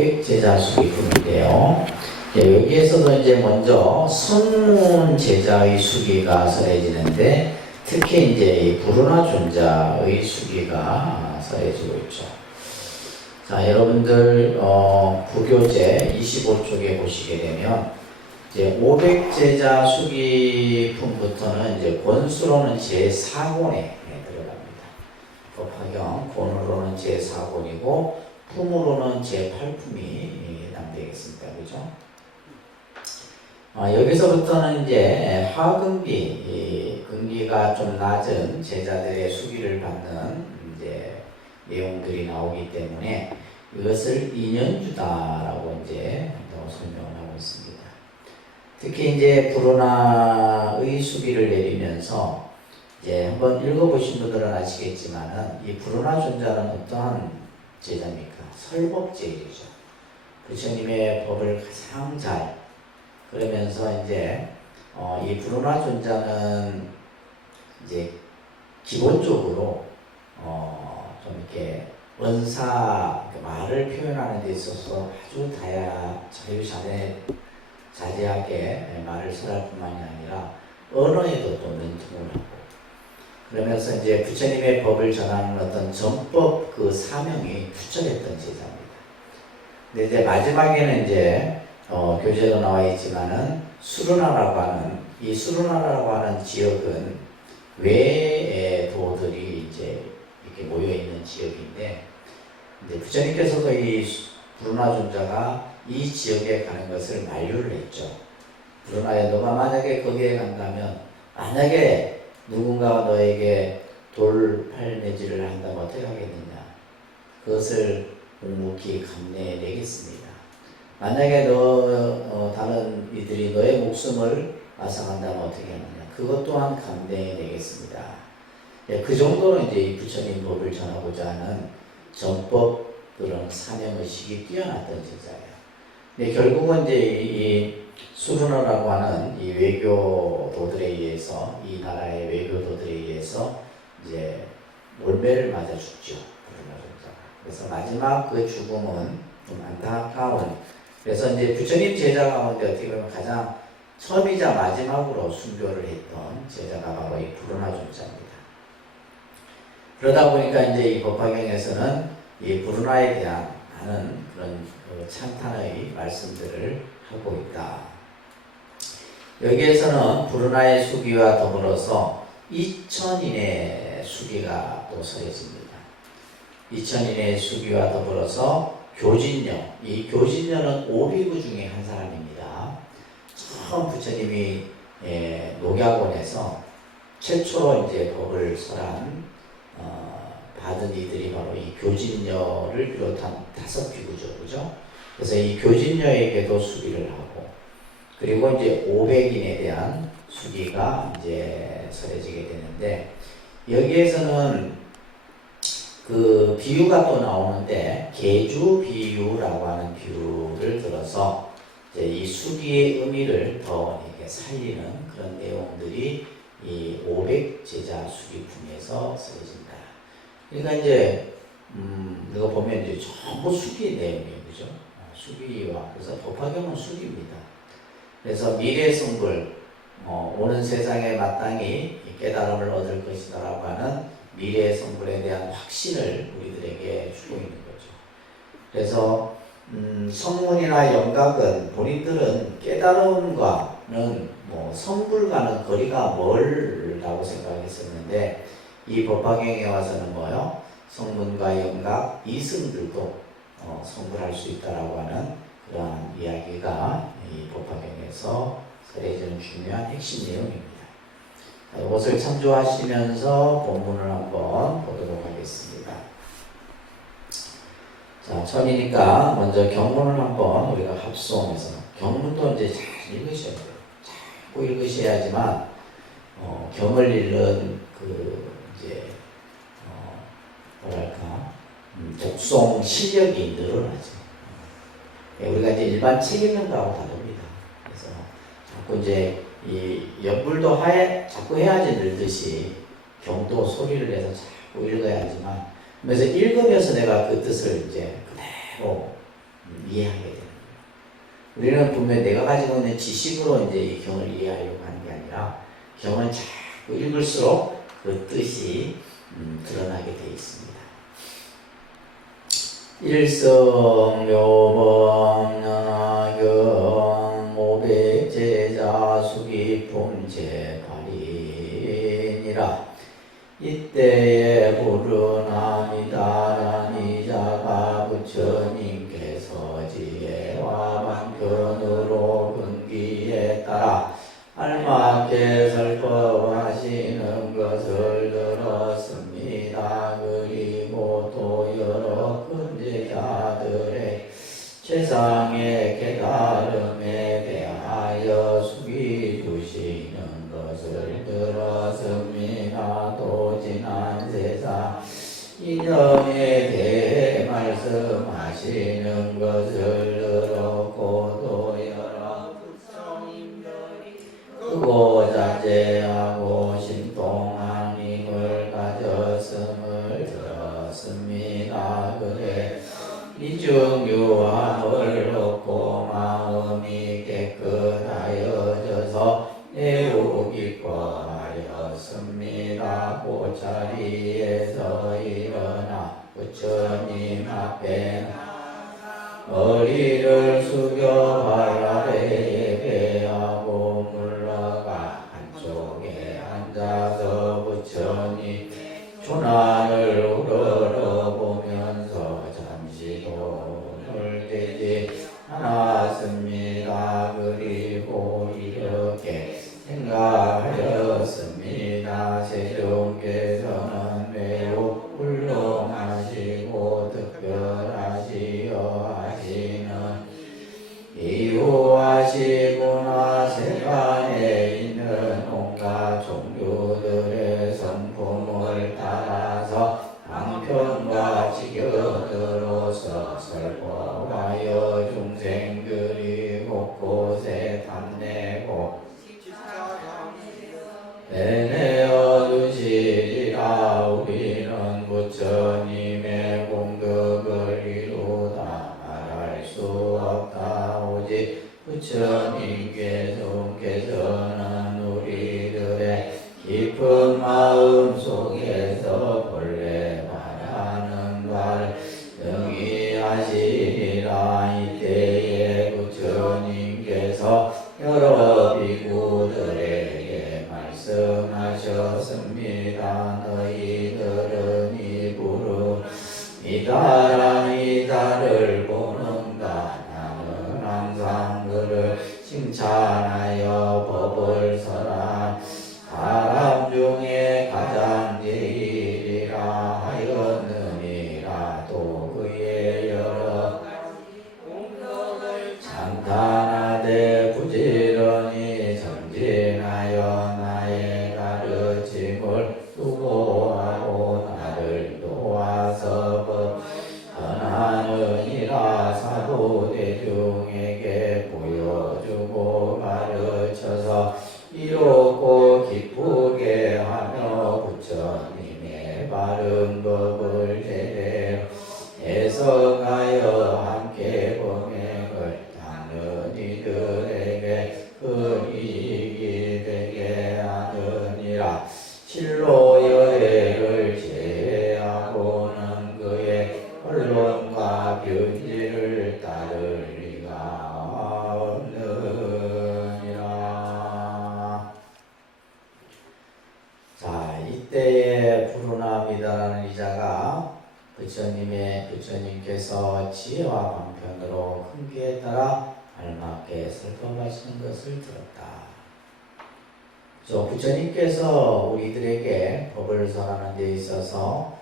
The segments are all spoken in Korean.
500제자 수기품인데요. 여기에서도 이제 먼저 성문 제자의 수기가 서해지는데 특히 이제 이 불운하 존자의 수기가 서해지고 있죠. 자, 여러분들 부교재 25쪽에 보시게 되면 이제 500제자 수기품부터는 이제 권수로는 제4권에 들어갑니다. 법화경 권으로는 제4권이고 품으로는 제8품이 해당되겠습니다. 그죠? 여기서부터는 이제 하근기, 근기가 좀 낮은 제자들의 수기를 받는 이제 내용들이 나오기 때문에 이것을 인연주다라고 이제 한다고 설명을 하고 있습니다. 특히 이제 불운하의 수기를 내리면서 이제 한번 읽어보신 분들은 아시겠지만은 이 불운하 존자는 어떠한 제자입니까? 설법제이죠. 부처님의 법을 가장 잘 그러면서 이제 이 불운하 존자는 이제 기본적으로 좀 이렇게 언사 말을 표현하는 데 있어서 아주 자유자재하게 말을 설할 뿐만이 아니라 언어에도 또 능통을 하고 그러면서 이제 부처님의 법을 전하는 어떤 전법 그 사명이 투철했던 제자입니다. 근데 이제 마지막에는 이제 교재로 나와 있지만은 수르나라고 하는 이 수르나라고 하는 지역은 외의 도들이 이제 이렇게 모여 있는 지역인데, 근데 부처님께서도 이 불운하 존자가 이 지역에 가는 것을 만류를 했죠. 불운하야, 너가 만약에 거기에 간다면 만약에 누군가가 너에게 돌팔매질을 한다면 어떻게 하겠느냐? 그것을 묵묵히 감내해 내겠습니다. 만약에 다른 이들이 너의 목숨을 앗아간다면 어떻게 하느냐? 그것 또한 감내해 내겠습니다. 그 정도로 이제 이 부처님 법을 전하고자 하는 전법 그런 사명의식이 뛰어났던 제자예요. 근데 결국은 이제 이 수르나라고 하는 이 외교도들에 의해서 이 나라의 외교도들에 의해서 이제 몰매를 맞아 죽죠. 그래서 마지막 그 죽음은 좀 안타까운. 그래서 이제 부처님 제자 가운데 어떻게 보면 가장 처음이자 마지막으로 순교를 했던 제자가 바로 이 불운하 존자입니다. 그러다 보니까 이제 이 법화경에서는 이 불운하에 대한 많은 그런 찬탄의 말씀들을 하고 있다. 여기에서는 불운하의 수기와 더불어서 2000인의 수기가 또 서해집니다. 2000인의 수기와 더불어서 교진녀, 이 교진녀는 오비구 중에 한 사람입니다. 처음 부처님이 녹약원에서 최초로 이제 법을 설한 받은 이들이 바로 이 교진녀를 비롯한 5비구죠, 그죠? 그래서 이 교진녀에게도 수기를 하고, 그리고 이제 500인에 대한 수기가 이제 설해지게 되는데, 여기에서는 그 비유가 또 나오는데, 계주 비유라고 하는 비유를 들어서 이제 이 수기의 의미를 더 이렇게 살리는 그런 내용들이 이 500제자 수기품에서 쓰여진다. 그러니까 이제 이거 보면 이제 전부 수기 내용이에요, 그죠? 수기와 그래서 법화경은 수기입니다. 그래서 미래 성불, 오는 세상에 마땅히 깨달음을 얻을 것이다라고 하는 미래 성불에 대한 확신을 우리들에게 주고 있는 거죠. 그래서 성문이나 영각은 본인들은 깨달음과는 성불과는 거리가 멀다고 생각했었는데 이 법화경에 와서는 뭐요? 성문과 영각, 이승들도 성불할 수 있다라고 하는 그러한 이야기가 이 법화경에서 설해지는 중요한 핵심 내용입니다. 이것을 참조하시면서 본문을 한번 보도록 하겠습니다. 자, 천이니까 먼저 경문을 한번 우리가 합성해서 경문도 이제 잘 읽으셔야 돼요. 자꾸 읽으셔야지만 경을 읽는 그 이제 뭐랄까 독송 실력이 늘어나죠. 우리가 이제 일반 책 읽는 거하고 다릅니다. 그래서 자꾸 이제 이 연불도 자꾸 해야지 늘듯이 경도 소리를 내서 자꾸 읽어야지만, 그래서 읽으면서 내가 그 뜻을 이제 그대로 이해하게 되는 거예요. 우리는 분명 내가 가지고 있는 지식으로 이제 이 경을 이해하려고 하는 게 아니라 경은 자꾸 읽을수록 그 뜻이 드러나게 되어 있습니다. 일성묘범연하경 오백제자 수기품 제팔이니라. 이때에 부르나미다라니 자가 부처님께서 지혜와 방편으로 근기에 따라 알맞게 설법하시는 것을 들었습니다. 그리고 또 여러 근제자들의 최상의 깨달음에 대하여 숙이 주시는 것을 들었습니다. 또 지난 세상 인연에 대해 말씀하시는 것을 들었고 또 여러 크고 자제하고 신통한 힘을 가졌음을 들었습니다. 그래 이중유함을 얻고 마음이 깨끗하여져서 매우 기뻐하였습니다. 그 자리에서 일어나 부처님 앞에 머리를 숙여 발 아래에 배하고 물러가 한쪽에 앉아서 부처님 조난을 우러러보면서 잠시 돈을 대지 않았습니다. 그리고 이렇게 생각하였습니다. 세종께서는 매우 훌륭하시고 특별하시어 하시는 이유하시구나. 세간에 있는 온갖 종류들의 성품을 따라서 방편과 직역으로서 설법하여 중생들이 곳곳에 탐내고 내내어 주시리라. 우리는 부처님의 공덕을 이루다 말할 수 없다. 오직 부처님께서는 우리들의 깊은 마음 속에서 본래 바라는 바를 능히 하시리라. 이때에 부처님께서 여러 비구들에게 말씀하셨습니다. 너희들은 이 부르 이다를 보는가. 나는 항상 그를 칭찬하여 법을 설한 사람 중에 가장 제일이라 하였느니라. 또 그의 여러 장탄하되 부지런히 전진하여 나의 가르침을 수고하고 나를 도와서 법 전하느니라. 사도대중에게 보여주고 가르쳐서 이롭고 기쁘게 하며 부처님의 바른 법을 제대로 해석하여 함께 범행을 닦는 이들에게 큰 이익이 되게 하느니라. 실로 여해를 제외하고는 그의 언론과 변질을 따를 리가 없느니라. 자, 이때에 부르나미다라는 이자가 부처님께서 지혜와 방편으로 큰기에 따라 알맞게 설법하시는 것을 들었다. 부처님께서 우리들에게 법을 설하는 데 있어서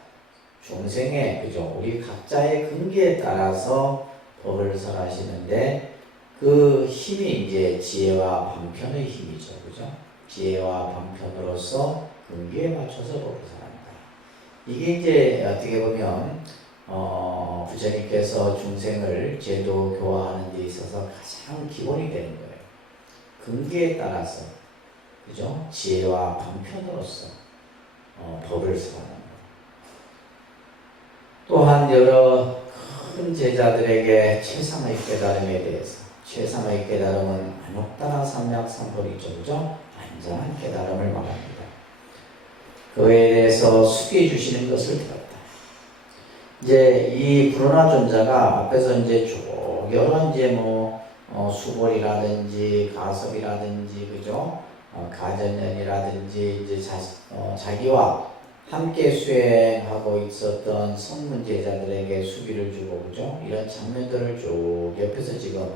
중생의 우리 각자의 근기에 따라서 법을 설하시는데 그 힘이 이제 지혜와 방편의 힘이죠, 그죠? 지혜와 방편으로서 근기에 맞춰서 법을 설한다. 이게 이제 어떻게 보면 부처님께서 중생을 제도 교화하는 데 있어서 가장 기본이 되는 거예요. 근기에 따라서, 그죠? 지혜와 방편으로서 법을 설하는 것. 또한 여러 큰 제자들에게 최상의 깨달음에 대해서, 최상의 깨달음은 안옥다나 삼약삼벌이죠, 그죠? 완전한 깨달음을 말합니다. 그에 대해서 숙여주시는 것을 들었다. 이제 이 불온화 존자가 앞에서 이제 쭉 여러 이제 수벌이라든지 가섭이라든지 그죠? 가전연이라든지 이제 자기와 함께 수행하고 있었던 성문 제자들에게 수비를 주고 그죠? 이런 장면들을 쭉 옆에서 지금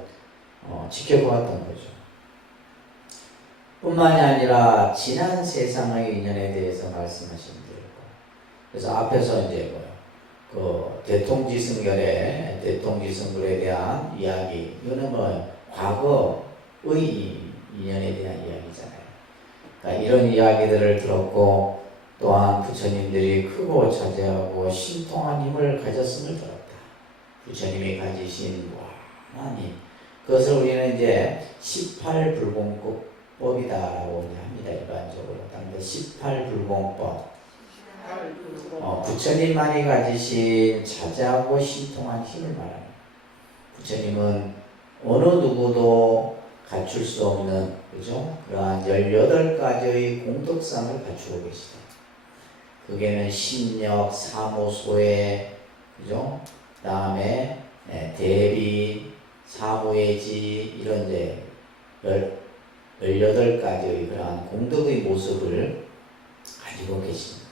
지켜보았던 거죠. 뿐만이 아니라 지난 세상의 인연에 대해서 말씀하신 거예요. 그래서 앞에서 이제 그 대통지승결에 대한 이야기, 이거는 과거의 인연에 대한 이야기잖아요. 그러니까 이런 이야기들을 들었고 또한 부처님들이 크고 자제하고 신통한 힘을 가졌음을 들었다. 부처님이 가지신 무한한 힘. 그것을 우리는 이제 18불공법이다라고 합니다. 일반적으로. 그런데 18불공법. 부처님만이 가지신 자제하고 신통한 힘을 말합니다. 부처님은 어느 누구도 갖출 수 없는 그죠? 그러한 18가지의 공덕상을 갖추고 계시다. 그게는 신력, 사무소에 그죠? 다음에 대비, 사무예지 이런 이제 18가지의 그러한 공덕의 모습을 가지고 계십니다.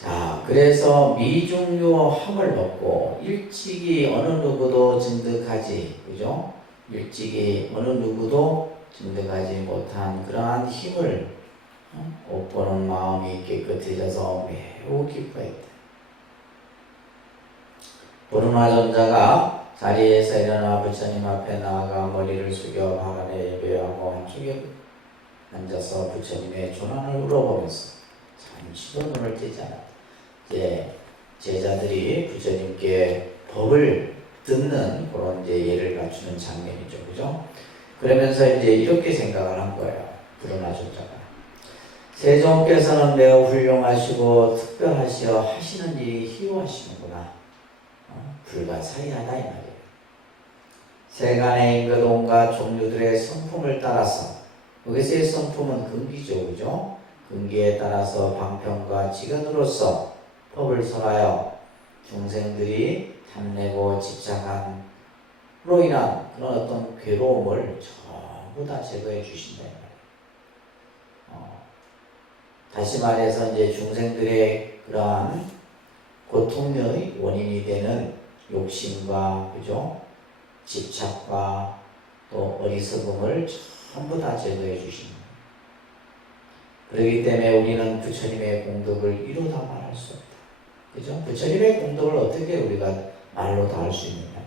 자, 그래서 미중요함을 얻고 일찍이 어느 누구도 증득하지, 그죠? 일찍이 어느 누구도 증득하지 못한 그러한 힘을 옷보는 마음이 깨끗해져서 매우 기뻐했다. 불온화 존자가 자리에서 일어나 부처님 앞에 나아가 머리를 숙여 화관에 예배하고 한쪽에 앉아서 부처님의 조난을 물어보면서 잠시도 눈을 떼지 않았다. 이제 제자들이 부처님께 법을 듣는 그런 이제 예를 갖추는 장면이죠, 그죠? 그러면서 이제 이렇게 생각을 한 거예요. 불온화 존자가. 세종께서는 매우 훌륭하시고 특별하시어 하시는 일이 희유하시는구나. 불가사의하다 이 말이에요. 세간에 있는 온갖 종류들의 성품을 따라서, 여기서의 성품은 근기죠, 그죠? 근기에 따라서 방편과 지견으로서 법을 설하여 중생들이 탐내고 집착함으로 인한 그런 어떤 괴로움을 전부 다 제거해 주신다. 다시 말해서 이제 중생들의 그러한 고통의 원인이 되는 욕심과 그죠? 집착과 또 어리석음을 전부 다 제거해 주십니다. 그렇기 때문에 우리는 부처님의 공덕을 이루다 말할 수 없다. 그죠? 부처님의 공덕을 어떻게 우리가 말로 다 할 수 있느냐?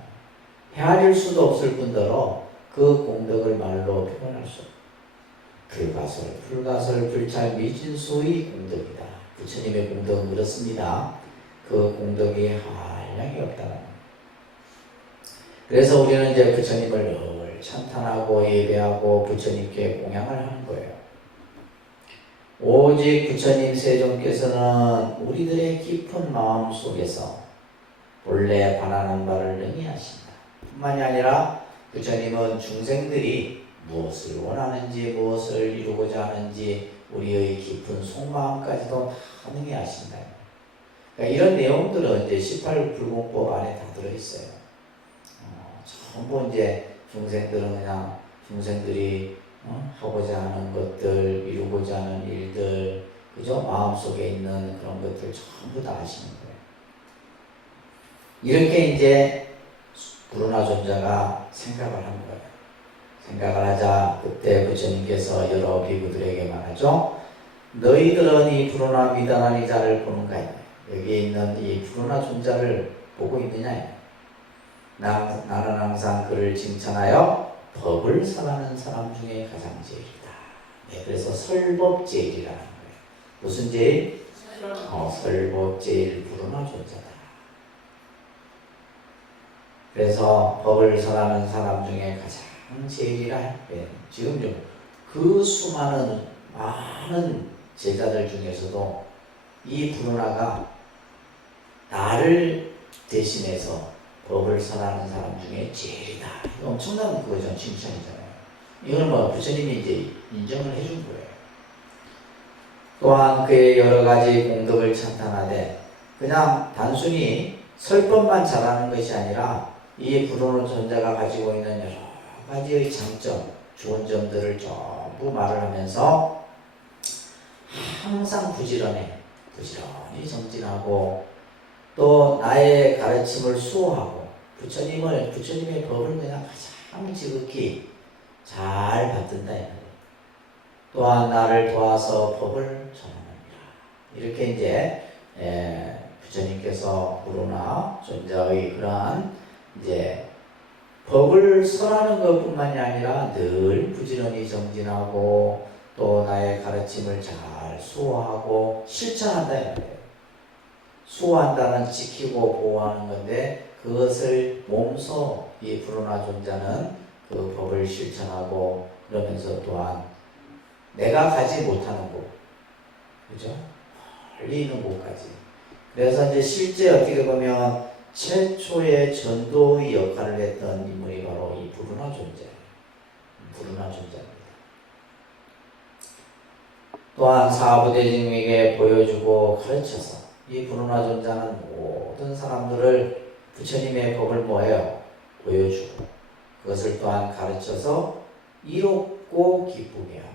헤아릴 수도 없을 뿐더러 그 공덕을 말로 표현할 수 없다. 불가설, 불찰, 미진수의 공덕이다. 부처님의 공덕은 그렇습니다. 그 공덕이 한량이 없다. 그래서 우리는 이제 부처님을 늘 찬탄하고 예배하고 부처님께 공양을 하는 거예요. 오직 부처님 세종께서는 우리들의 깊은 마음 속에서 본래 바라는 바를 능히 하신다. 뿐만이 아니라 부처님은 중생들이 무엇을 원하는지 무엇을 이루고자 하는지 우리의 깊은 속마음까지도 다 능히 하신다. 그러니까 이런 내용들은 이제 18불공법 안에 다 들어있어요. 전부 이제 중생들은 그냥 중생들이 하고자 하는 것들, 이루고자 하는 일들, 그죠? 마음속에 있는 그런 것들 전부 다 하시는 거예요. 이렇게 이제 불온화 존자가 생각을 한 거예요. 생각을 하자 그때 부처님께서 여러 비구들에게 말하죠. 너희들은 이 불온화 미단한 이자를 보는가? 여기에 있는 이 불온화 존자를 보고 있느냐? 나는 항상 그를 칭찬하여 법을 설하는 사람 중에 가장 제일이다. 네, 그래서 설법제일이라는 거예요. 무슨 제일? 설법제일 불온화 존자다. 그래서 법을 설하는 사람 중에 가장 제일이라. 네, 지금 그 수많은 많은 제자들 중에서도 이 불온화가 나를 대신해서 법을 선하는 사람 중에 제일이다. 이거 엄청난 그거죠. 칭찬이잖아요. 이걸 뭐 부처님이 이제 인정을 해준 거예요. 또한 그의 여러 가지 공덕을 찬탄하되 그냥 단순히 설법만 잘하는 것이 아니라 이 불온의 존재가 가지고 있는 여러 가지의 장점, 좋은 점들을 전부 말을 하면서 항상 부지런히 정진하고 또 나의 가르침을 수호하고 부처님의 법을 그냥 가장 지극히 잘 받든다. 또한 나를 도와서 법을 전하느니라. 이렇게 이제 부처님께서 불온의 존재의 그러한 이제 법을 설하는 것뿐만이 아니라 늘 부지런히 정진하고 또 나의 가르침을 잘 수호하고 실천한다 이 말이에요. 수호한다는 지키고 보호하는 건데 그것을 몸소 이 불온의 존재는 그 법을 실천하고 그러면서 또한 내가 가지 못하는 곳, 그죠? 멀리 있는 곳까지. 그래서 이제 실제 어떻게 보면 최초의 전도의 역할을 했던 인물이 바로 이 불운의 존재입니다. 또한 사부대중에게 보여주고 가르쳐서 이 불운의 존재는 모든 사람들을 부처님의 법을 뭐예요? 보여주고 그것을 또한 가르쳐서 이롭고 기쁘게 하며.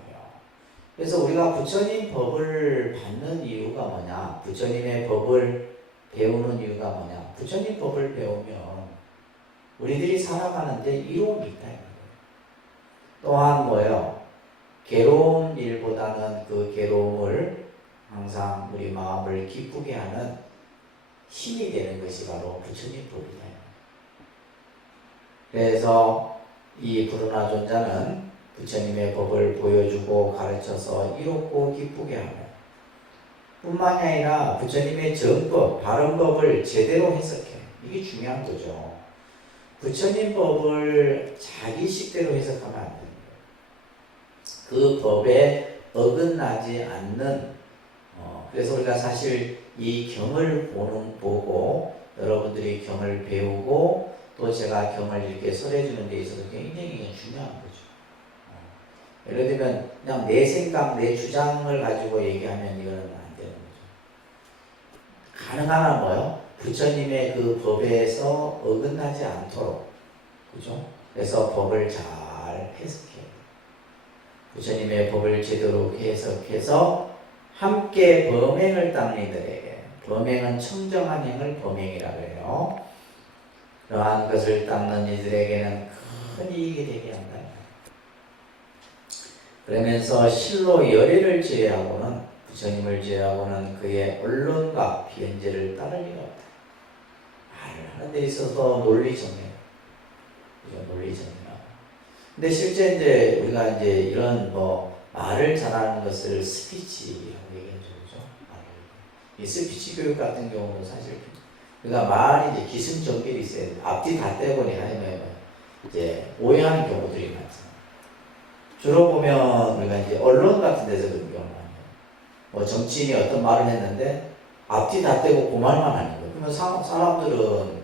그래서 우리가 부처님 법을 받는 이유가 뭐냐? 부처님의 법을 배우는 이유가 뭐냐? 부처님 법을 배우면 우리들이 살아가는데 이로움이 있다. 또한 뭐예요? 괴로운 일보다는 그 괴로움을 항상 우리 마음을 기쁘게 하는 힘이 되는 것이 바로 부처님 법이다. 그래서 이 불운의 존재는 부처님의 법을 보여주고 가르쳐서 이롭고 기쁘게 하며 뿐만이 아니라 부처님의 정법, 바른 법을 제대로 해석해. 이게 중요한 거죠. 부처님 법을 자기 식대로 해석하면 안 됩니다. 그 법에 어긋나지 않는 그래서 우리가 사실 이 경을 보고 여러분들이 경을 배우고 또 제가 경을 이렇게 설해주는 데 있어서 굉장히 중요한 거죠. 예를 들면 그냥 내 생각, 내 주장을 가지고 얘기하면 이거는 안 되는 거죠. 가능한 한 뭐요? 부처님의 그 법에서 어긋나지 않도록, 그죠? 그래서 법을 잘 해석해요. 부처님의 법을 제대로 해석해서 함께 범행을 닦는 이들에게, 범행은 청정한 행을 범행이라고 해요. 그러한 것을 닦는 이들에게는 큰 이익이 되게 한다. 그러면서 실로 열의를 제외하고는 부처님을 제외하고는 그의 언론과 비언제를 따를 리가 없다. 말을 하는 데 있어서 논리정연, 논리정연. 근데 실제 이제 우리가 이제 이런 말을 잘하는 것을 스피치라고 얘기하죠, 그죠? 이 스피치 교육 같은 경우는 사실 우리가 말이 이제 기승전결이 있어요. 앞뒤 다 떼고니 하면 이제 오해하는 경우들이 많죠. 주로 보면 우리가 이제 언론 같은 데서 그런 경우가 많아요. 정치인이 어떤 말을 했는데 앞뒤 다 떼고 그 말만 하는 거예요. 그러면 사람들은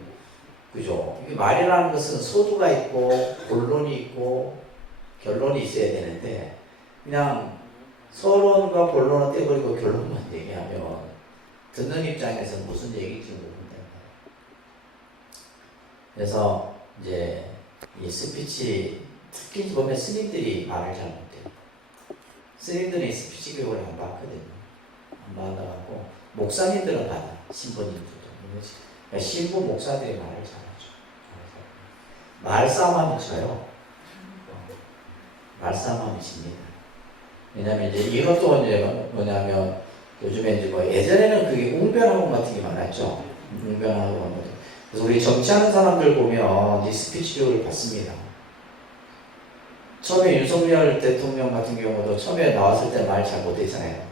그죠? 이게 말이라는 것은 소두가 있고 본론이 있고 결론이 있어야 되는데 그냥 서론과 본론을 떼버리고 결론만 얘기하면 듣는 입장에서 무슨 얘기인지 모른다. 그래서 이제 이 스피치 특히 보면 스님들이 말을 잘 못해요. 스님들이 스피치 교육을 안 받거든요. 안 받아갖고 목사님들은 받아. 신부님들도. 그러니까 신부 목사들이 말을 잘하죠. 말싸움하면 져요. 말싸움하면 집니다. 왜냐면 이제 이것도 이제 뭐냐면 요즘에 이제 예전에는 그게 웅변학원 같은 게 많았죠. 웅변학원. 그래서 우리 정치하는 사람들 보면 이 스피치 교육을 받습니다. 처음에 윤석열 대통령 같은 경우도 처음에 나왔을 때 말 잘 못했잖아요.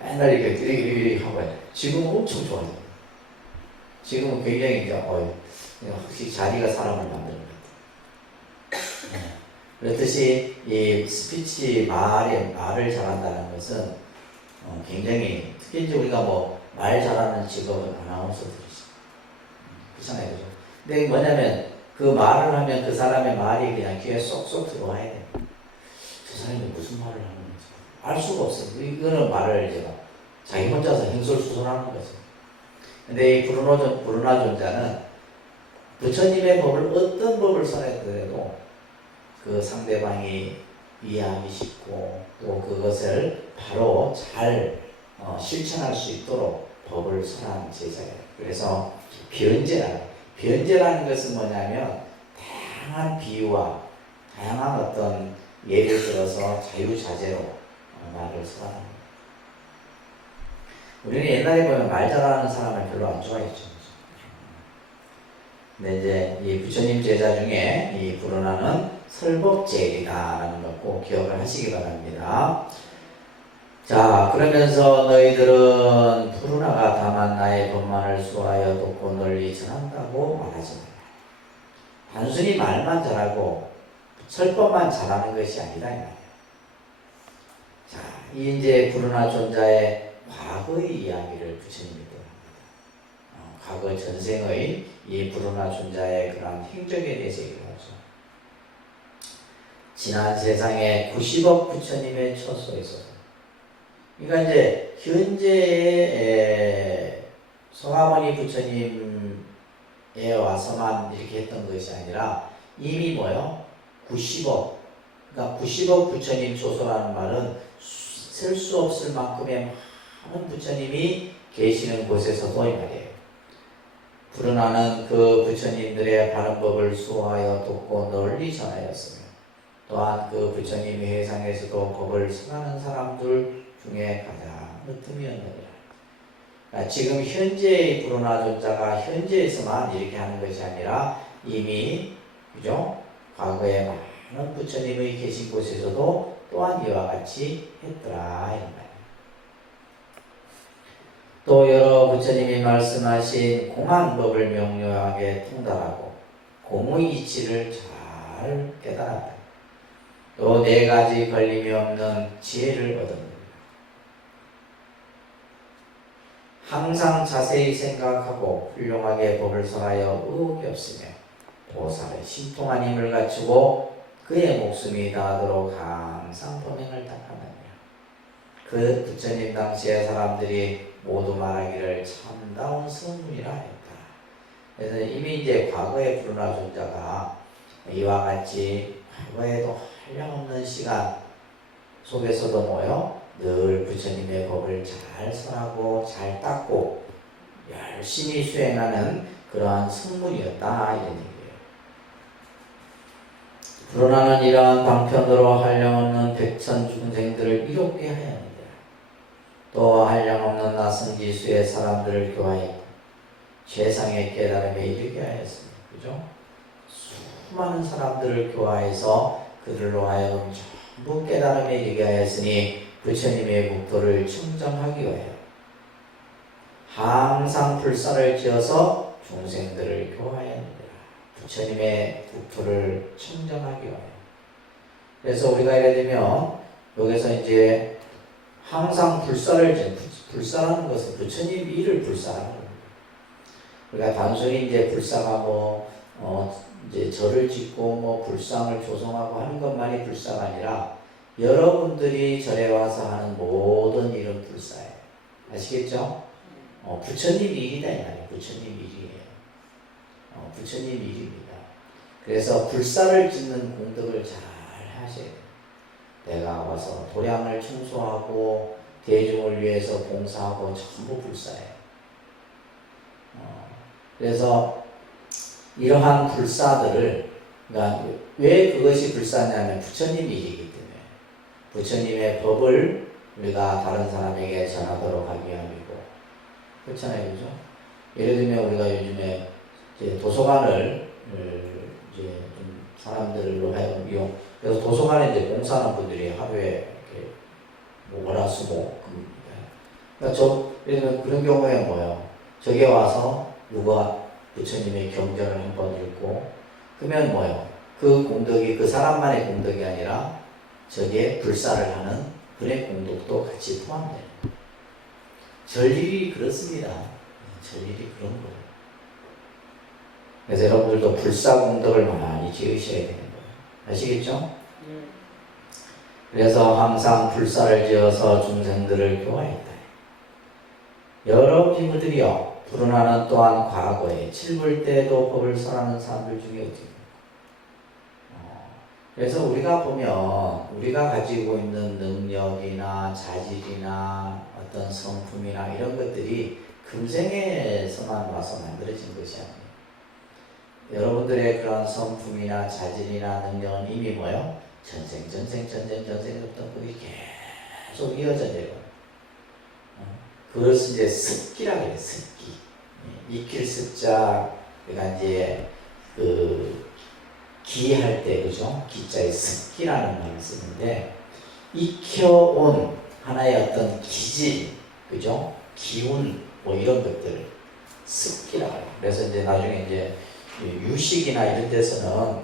맨날 이렇게 끼리끼리 하고 지금은 엄청 좋아져요. 지금은 굉장히 이제 확실히 자기가 사람을 만드는 것 같아요. 그렇듯이 이 스피치 말을 잘한다는 것은 굉장히 특히 이제 우리가 말 잘하는 직업은 아나운서들이죠. 그렇잖아요. 그죠? 근데 뭐냐면 그 말을 하면 그 사람의 말이 그냥 귀에 쏙쏙 들어와야 돼요. 저 사람이 무슨 말을 하는 건지 알 수가 없어요. 이거는 말을 제가 자기 혼자서 행설수설하는 거죠. 근데 이 브루나 존자는 부처님의 법을 어떤 법을 선했더라도 그 상대방이 이해하기 쉽고 또 그것을 바로 잘 실천할 수 있도록 법을 선한 제자예요. 그래서 변제라는 것은 뭐냐면 다양한 비유와 다양한 어떤 예를 들어서 자유자재로 말을 선합니다. 우리는 옛날에 보면 말 잘하는 사람을 별로 안 좋아했죠. 근데 이제 이 부처님 제자 중에 이 브루나는 설법제이다라는 걸 꼭 기억을 하시기 바랍니다. 자, 그러면서 너희들은 브루나가 다만 나의 법만을 수하여 돕고 널리 전한다고 말하지 마라. 단순히 말만 잘하고 설법만 잘하는 것이 아니다 이 말이에요. 자, 이 이제 브루나 존자의 과거의 이야기를 부처님이 또 합니다. 과거 전생의 이 브루나 존자의 그런 행적에 대해서 얘기를 하죠. 지난 세상에 90억 부처님의 처소에 있어서, 그러니까 이제 현재의 송하모니 부처님에 와서만 이렇게 했던 것이 아니라 이미 뭐요? 90억, 그러니까 90억 부처님 초소라는 말은 셀 수 없을 만큼의 많은 부처님이 계시는 곳에서도 이 말이에요. 브루나는 그 부처님들의 바른 법을 수호하여 돕고 널리 전하였으며 또한 그 부처님 회상에서도 법을 선하는 사람들 중에 가장 으뜸이었느니라. 그러니까 지금 현재의 브루나 존자가 현재에서만 이렇게 하는 것이 아니라 이미 그죠? 과거에 많은 부처님의 계신 곳에서도 또한 이와 같이 했더라 이런 말이에요. 또 여러 부처님이 말씀하신 공한 법을 명료하게 통달하고 공의 이치를 잘 깨달았다. 또 네 가지 걸림이 없는 지혜를 얻었느니라. 항상 자세히 생각하고 훌륭하게 법을 설하여 의혹이 없으며 보살의 신통한 힘을 갖추고 그의 목숨이 다하도록 항상 범행을 닦아내니라. 그 부처님 당시의 사람들이 모두 말하기를 참다운 성문이라 했다. 그래서 이미 이제 과거의 브루나 존자가 이와 같이 과거에도 한량없는 시간 속에서도 뭐요? 늘 부처님의 법을 잘 선하고 잘 닦고 열심히 수행하는 그러한 성문이었다 이런 얘기예요. 브루나는 이러한 방편으로 한량없는 백천 중생들을 이롭게 하였는데 또 한량없는 나성지수의 사람들을 교화했고 최상의 깨달음에 이르게 하였습니다. 그죠? 수많은 사람들을 교화해서 그들로 하여금 전부 깨달음에 이르게 하였으니 부처님의 국도를 청정하기 위하여 항상 불사를 지어서 중생들을 교화하였느니라. 부처님의 국토를 청정하기 위하여. 그래서 우리가 예를 들면 여기서 이제 항상 불사라는 것은 부처님 일을 불사하는 겁니다. 우리가 단순히 이제 불사가 이제 절을 짓고 불상을 조성하고 하는 것만이 불사가 아니라 여러분들이 절에 와서 하는 모든 일은 불사예요. 아시겠죠? 부처님 일이다 이 말이에요. 부처님 일이에요. 부처님 일입니다. 그래서 불사를 짓는 공덕을 잘 하셔야 돼요. 내가 와서 도량을 청소하고 대중을 위해서 봉사하고 전부 불사예요. 그래서 이러한 불사들을, 그러니까 왜 그것이 불사냐면 부처님 일이기 때문에 부처님의 법을 우리가 다른 사람에게 전하도록 하기 위함이고, 그렇잖아요, 그죠? 예를 들면 우리가 요즘에 이제 도서관을 이제 좀 사람들로 하여금 그래서 도서관에 이제 봉사하는 분들이 하루에 이렇게 월화수목 그러니까 예를 들면 그런 경우에 뭐예요? 저게 와서 누가 부처님의 경전을 한번 읽고 그러면 뭐예요? 그 공덕이 그 사람만의 공덕이 아니라 저게 불사를 하는 그의 공덕도 같이 포함돼요. 절일이 그렇습니다. 절일이 그런 거예요. 그래서 여러분들도 불사공덕을 많이 지으셔야 되는 거예요. 아시겠죠? 그래서 항상 불사를 지어서 중생들을 교화했다. 여러 기구들이요. 불운하는 또한 과거에 칠불 때도 법을 설하는 사람들 중에 어떻게 그래서 우리가 보면 우리가 가지고 있는 능력이나 자질이나 어떤 성품이나 이런 것들이 금생에서만 와서 만들어진 것이 아니에요. 여러분들의 그런 성품이나 자질이나 능력은 이미 뭐요? 전생부터 그게 계속 이어져 내려요. 그것을 이제 습기라고 해요. 습기. 익힐 습자, 그러니까 이제 기할 때, 그죠? 기자에 습기라는 말을 쓰는데, 익혀온 하나의 어떤 기질, 그죠? 기운, 뭐 이런 것들을 습기라고 해요. 그래서 이제 나중에 이제 유식이나 이런 데서는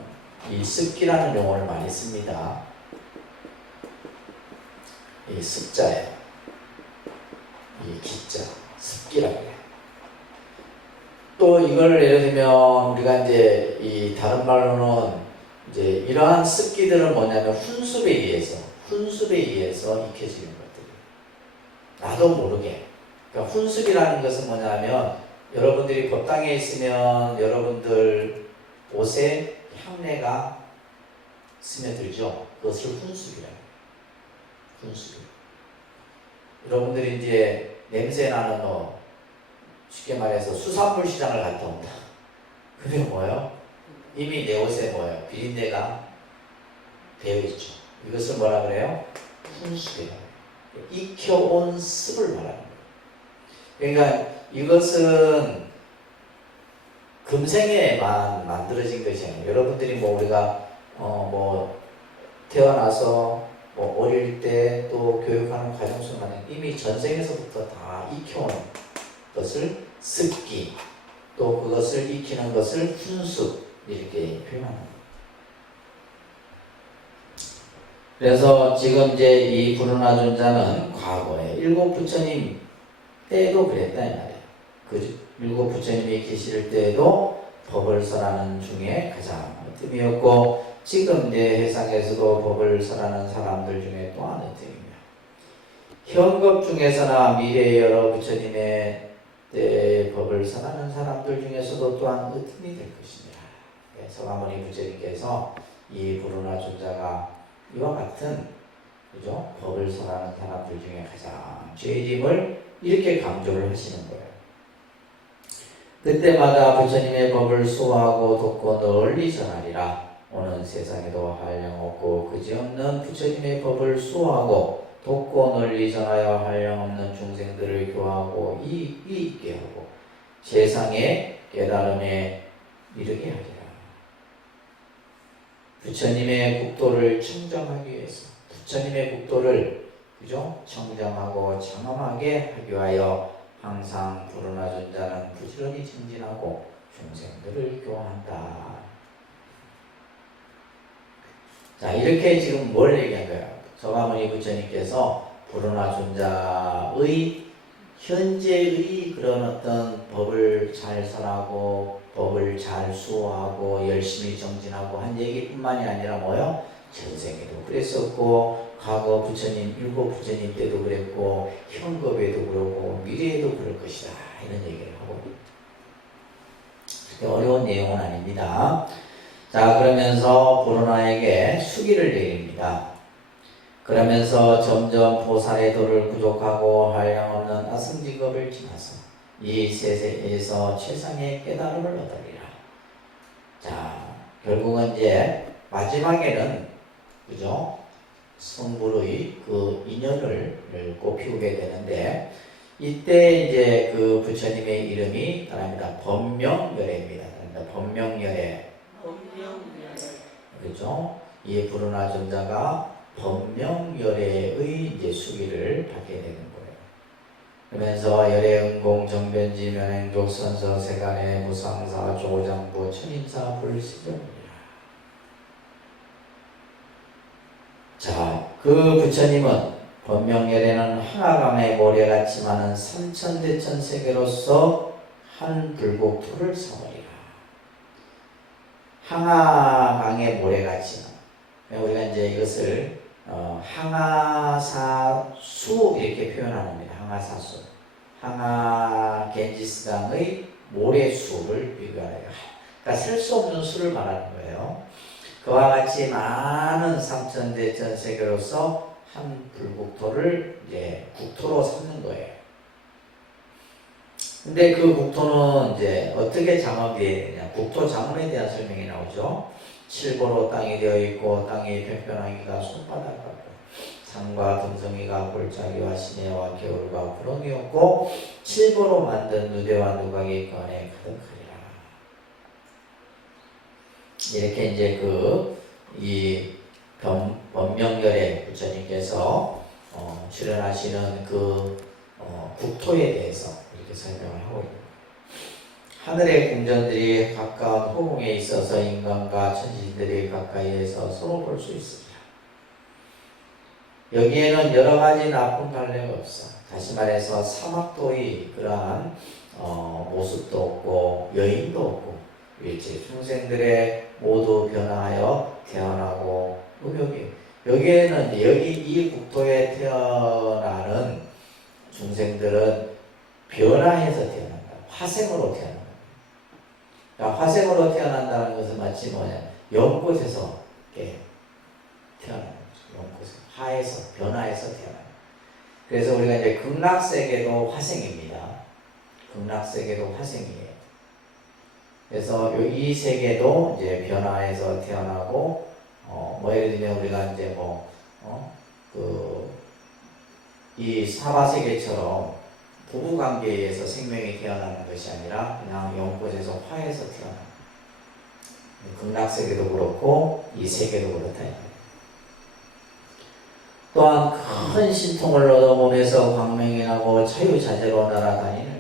이 습기라는 용어를 많이 씁니다. 이 습자예요. 이 기자, 습기라고 해요. 또 이걸 예를 들면 우리가 이제 이 다른 말로는 이제 이러한 습기들은 뭐냐면 훈습에 의해서 익혀지는 것들이에요. 나도 모르게. 그러니까 훈습이라는 것은 뭐냐면 여러분들이 법당에 있으면 여러분들 옷에 향내가 스며들죠. 그것을 훈습이라고 해요. 훈습. 여러분들이 이제 냄새 나는 쉽게 말해서 수산물 시장을 갔다 온다. 그게 뭐예요? 이미 내 옷에 뭐예요? 비린내가 되어 있죠. 이것을 뭐라 그래요? 훈습이에요. 익혀온 습을 말하는 거예요. 그러니까 이것은 금생에만 만들어진 것이 아니에요. 여러분들이 뭐 우리가 뭐 태어나서 뭐 어릴 때 또 교육하는 과정 속에 이미 전생에서부터 다 익혀온 것을 습기, 또 그것을 익히는 것을 훈습, 이렇게 표현합니다. 그래서 지금 이제 이 불운하존자는 과거에 일곱 부처님 때도 그랬다 이 말이에요. 그 일곱 부처님이 계실 때도 법을 설하는 중에 가장 으뜸이었고, 지금 이제 해상에서도 법을 설하는 사람들 중에 또한 으뜸입니다. 현급 중에서나 미래의 여러 부처님의 때 법을 설하는 사람들 중에서도 또한 으뜸이 될 것입니다. 서가모니 부처님께서 이 불운하존자가 이와 같은, 그죠? 법을 설하는 사람들 중에 가장 죄짐을 이렇게 강조를 하시는 거예요. 그때마다 부처님의 법을 수호하고 돕고 널리 전하리라. 오는 세상에도 한량없고 그지없는 부처님의 법을 수호하고 돕고 널리 전하여 한량없는 중생들을 교화하고 이익 있게 하고 세상의 깨달음에 이르게 하리라. 부처님의 국도를 청정하기 위해서, 부처님의 국도를, 그죠? 청정하고 장엄하게 하기 위하여 항상 불운하존자는 부지런히精진하고 중생들을 교화한다. 자, 이렇게 지금 뭘 얘기한 거예요? 서가모니 부처님께서 불운하존자의 현재의 그런 어떤 법을 잘 설하고 법을 잘 수호하고 열심히 정진하고 한 얘기뿐만이 아니라 뭐요? 전생에도 그랬었고 과거 부처님 일곱 부처님 때도 그랬고 현급에도 그러고 미래에도 그럴 것이다, 이런 얘기를 하고 어려운 내용은 아닙니다. 자, 그러면서 불운하에게 수기를 내립니다. 그러면서 점점 보살의 도를 구족하고 한량없는 아승직업을 지나서 이 세세에서 최상의 깨달음을 얻으리라. 자, 결국은 이제 마지막에는, 그죠? 성불의 그 인연을 꽃피우게 되는데, 이때 이제 그 부처님의 이름이 따릅니다. 법명열애입니다. 법명열애. 그죠? 이 불운하존자가 법명열애의 이제 수기를 받게 되는 거예요. 그러면서 열애응공 정변지 면행족 선서 세간의 무상사 조장부 천인사 불시정이라. 자, 그 부처님은 법명열애는 항아강의 모래같지만은 삼천대천 세계로서 한 불국토를 삼으리라. 항아강의 모래같이 우리가 이제 이것을 항아사수 이렇게 표현합니다. 항아사수. 항아 겐지스강의 모래수를 비교하여 그러니까 셀 수 없는 수를 말하는 거예요. 그와 같이 많은 삼천대 전 세계로서 한 불국토를 이제 국토로 삼는 거예요. 근데 그 국토는 이제 어떻게 장악되어 있느냐? 국토 장문에 대한 설명이 나오죠. 칠보로 땅이 되어 있고 땅이 평평하기가 손바닥 같고 산과 등성이가 골짜기와 시내와 겨울과 구름이었고 칠보로 만든 누대와 누각이 그 안에 가득하리라. 이렇게 이제 이 번명절에 부처님께서 출연하시는 국토에 대해서 이렇게 설명을 하고 있습니다. 하늘의 궁전들이 가까운 호궁에 있어서 인간과 천신들이 가까이에서 서로 볼 수 있습니다. 여기에는 여러 가지 나쁜 갈래가 없어. 다시 말해서 사막도의 그러한 모습도 없고 여인도 없고 일체 중생들의 모두 변화하여 태어나고 여기에는 이 국토에 태어나는 중생들은 변화해서 태어난다. 화생으로 태어난다. 그러니까 화생으로 태어난다는 것은 마치 연꽃에서 태어나는 거죠. 연꽃에서 화에서 변화해서 태어나는. 그래서 우리가 이제 극락세계도 화생입니다. 극락세계도 화생이에요. 그래서 이 세계도 이제 변화해서 태어나고 예를 들면 우리가 이제 이 사바세계처럼 부부관계에 의해서 생명이 태어나는 것이 아니라 그냥 연꽃에서 화에서 태어나는 극락세계도 그렇고 이 세계도 그렇다. 또한 큰 신통을 얻어 몸에서 광명이 나고 자유자재로 날아다니느니라.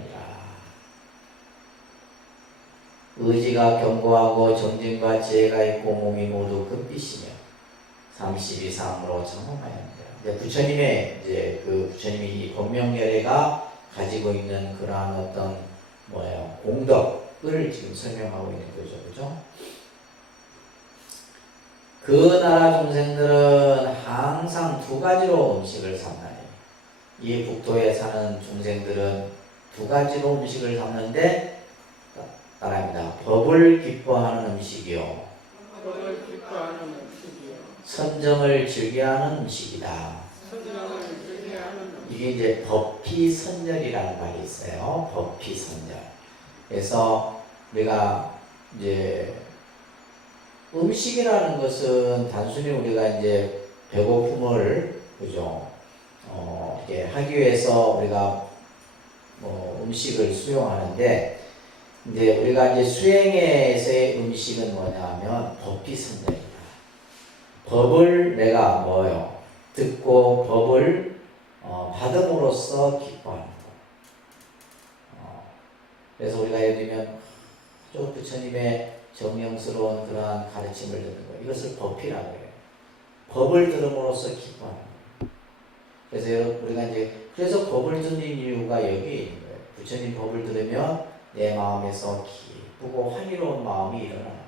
의지가 견고하고 정진과 지혜가 있고 몸이 모두 금빛이며 32상으로 장엄하였느니라. 부처님의 부처님이 이 법명열애가 가지고 있는 그러한 어떤 공덕을 지금 설명하고 있는 거죠, 그죠? 그 나라 중생들은 항상 두 가지로 음식을 삼나니 이 국토에 사는 중생들은 두 가지로 음식을 삼는데 따라합니다. 법을 기뻐하는 음식이요. 선정을 즐겨하는 음식이다. 이게 이제 법피선열이라는 말이 있어요. 법피선열. 그래서 우리가 이제 음식이라는 것은 단순히 우리가 이제 배고픔을 그죠? 이렇게 하기 위해서 우리가 음식을 수용하는데 이제 우리가 이제 수행에서의 음식은 뭐냐면 법피선열이다. 법을 내가 듣고 법을 받음으로써 기뻐하는 것. 그래서 우리가 예를 들면 부처님의 정명스러운 그러한 가르침을 듣는 것, 이것을 법피라고 해요. 법을 들음으로써 기뻐하는 것. 그래서 우리가 그래서 법을 듣는 이유가 여기에 있는 거예요. 부처님 법을 들으면 내 마음에서 기쁘고 환희로운 마음이 일어나는 거예요.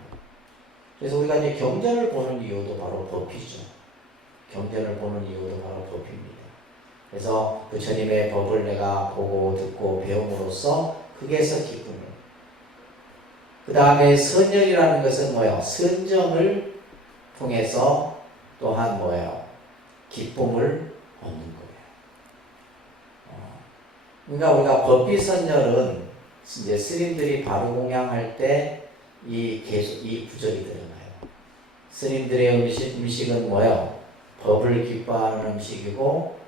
그래서 우리가 경전을 보는 이유도 바로 법이죠. 경전을 보는 이유도 바로 법입니다. 그래서 부처님의 법을 내가 보고 듣고 배움으로써 거기에서 기쁨을. 그 다음에 선열이라는 것은 선정을 통해서 또한 기쁨을 얻는 거예요. 그러니까 우리가 법비선열은 이제 스님들이 바로 공양할 때 이 구절이 들어가요. 스님들의 음식은 법을 기뻐하는 음식이고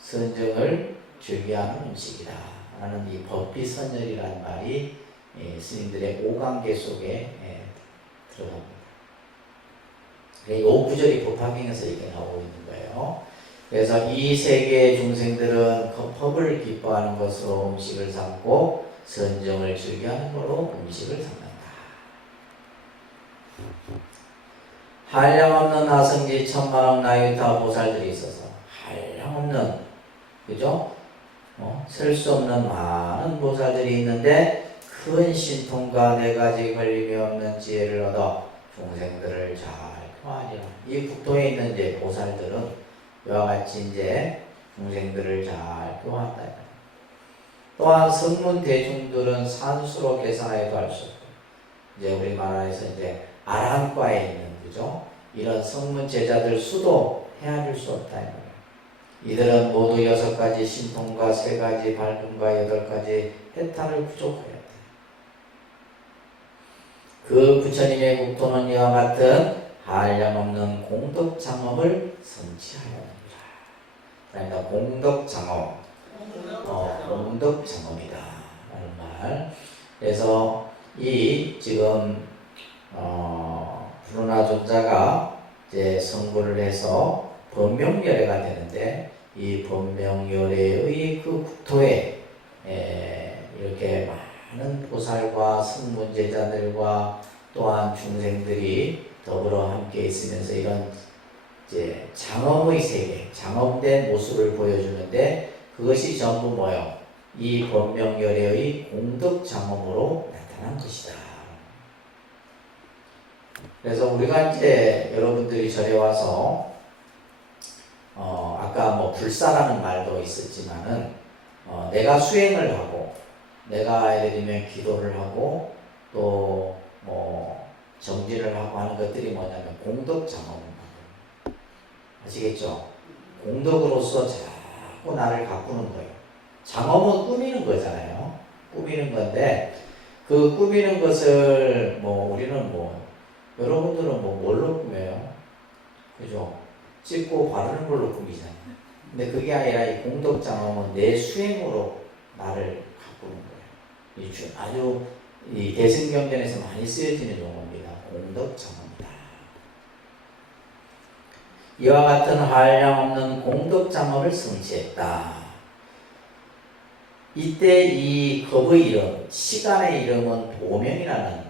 선정을 즐겨하는 음식이다 라는 이 법비선열이라는 말이 스님들의 오관계 속에 들어갑니다. 이 구절이 법화경에서 이렇게 나오고 있는 거예요. 그래서 이 세계의 중생들은 법을 기뻐하는 것으로 음식을 삼고 선정을 즐겨하는 것으로 음식을 삼는다. 한량없는 나성지 천만억 나유타 보살들이 있어서 한량없는 그죠? 셀 수 없는 많은 보살들이 있는데 큰 신통과 네 가지 걸림이 없는 지혜를 얻어 중생들을 잘 교화하리라. 이 국토에 있는 이제 보살들은 이와 같이 이제 중생들을 잘 교화한다. 또한 성문 대중들은 산수로 계산해도 할 수 없고, 이제 우리 말하에서 이제 아란과에 있는, 그죠? 이런 성문 제자들 수도 헤아릴 수 없다. 이들은 모두 6가지 신통과 3가지 발금과 8가지 해탈을 부족하였다. 그 부처님의 국토는 이와 같은 한량없는 공덕장엄을 성취하였느니라. 그러니까 공덕장엄, 공덕장엄이다 라는 말. 그래서 이 지금 불운하 존자가 이제 성불을 해서 법명열애가 되는데, 이 법명열애의 그 국토에 이렇게 많은 보살과 성문제자들과 또한 중생들이 더불어 함께 있으면서 이런 이제 장엄의 세계, 장엄된 모습을 보여주는데, 그것이 전부 뭐요? 이 법명열애의 공덕장엄으로 나타난 것이다. 그래서 우리가 이제 여러분들이 절에 와서 아까 뭐 불사라는 말도 있었지만은 내가 수행을 하고, 내가 예를 들면 기도를 하고 또 뭐 정진을 하고 하는 것들이 뭐냐면 공덕장엄. 아시겠죠? 공덕으로서 자꾸 나를 가꾸는 거예요. 장엄은 꾸미는 거잖아요. 꾸미는 건데, 그 꾸미는 것을 뭐 우리는 뭐 여러분들은 뭐 뭘로 꾸며요? 그죠? 찍고 바르는 걸로 꾸미잖아요. 근데 그게 아니라 이 공덕장엄은 내 수행으로 나를 가꾸는 거예요. 아주 이 대승경전에서 많이 쓰여지는 용어입니다. 공덕장엄이다. 이와 같은 한량없는 공덕장엄을 성취했다. 이때 이 겁의 이름, 시간의 이름은 도명이라는,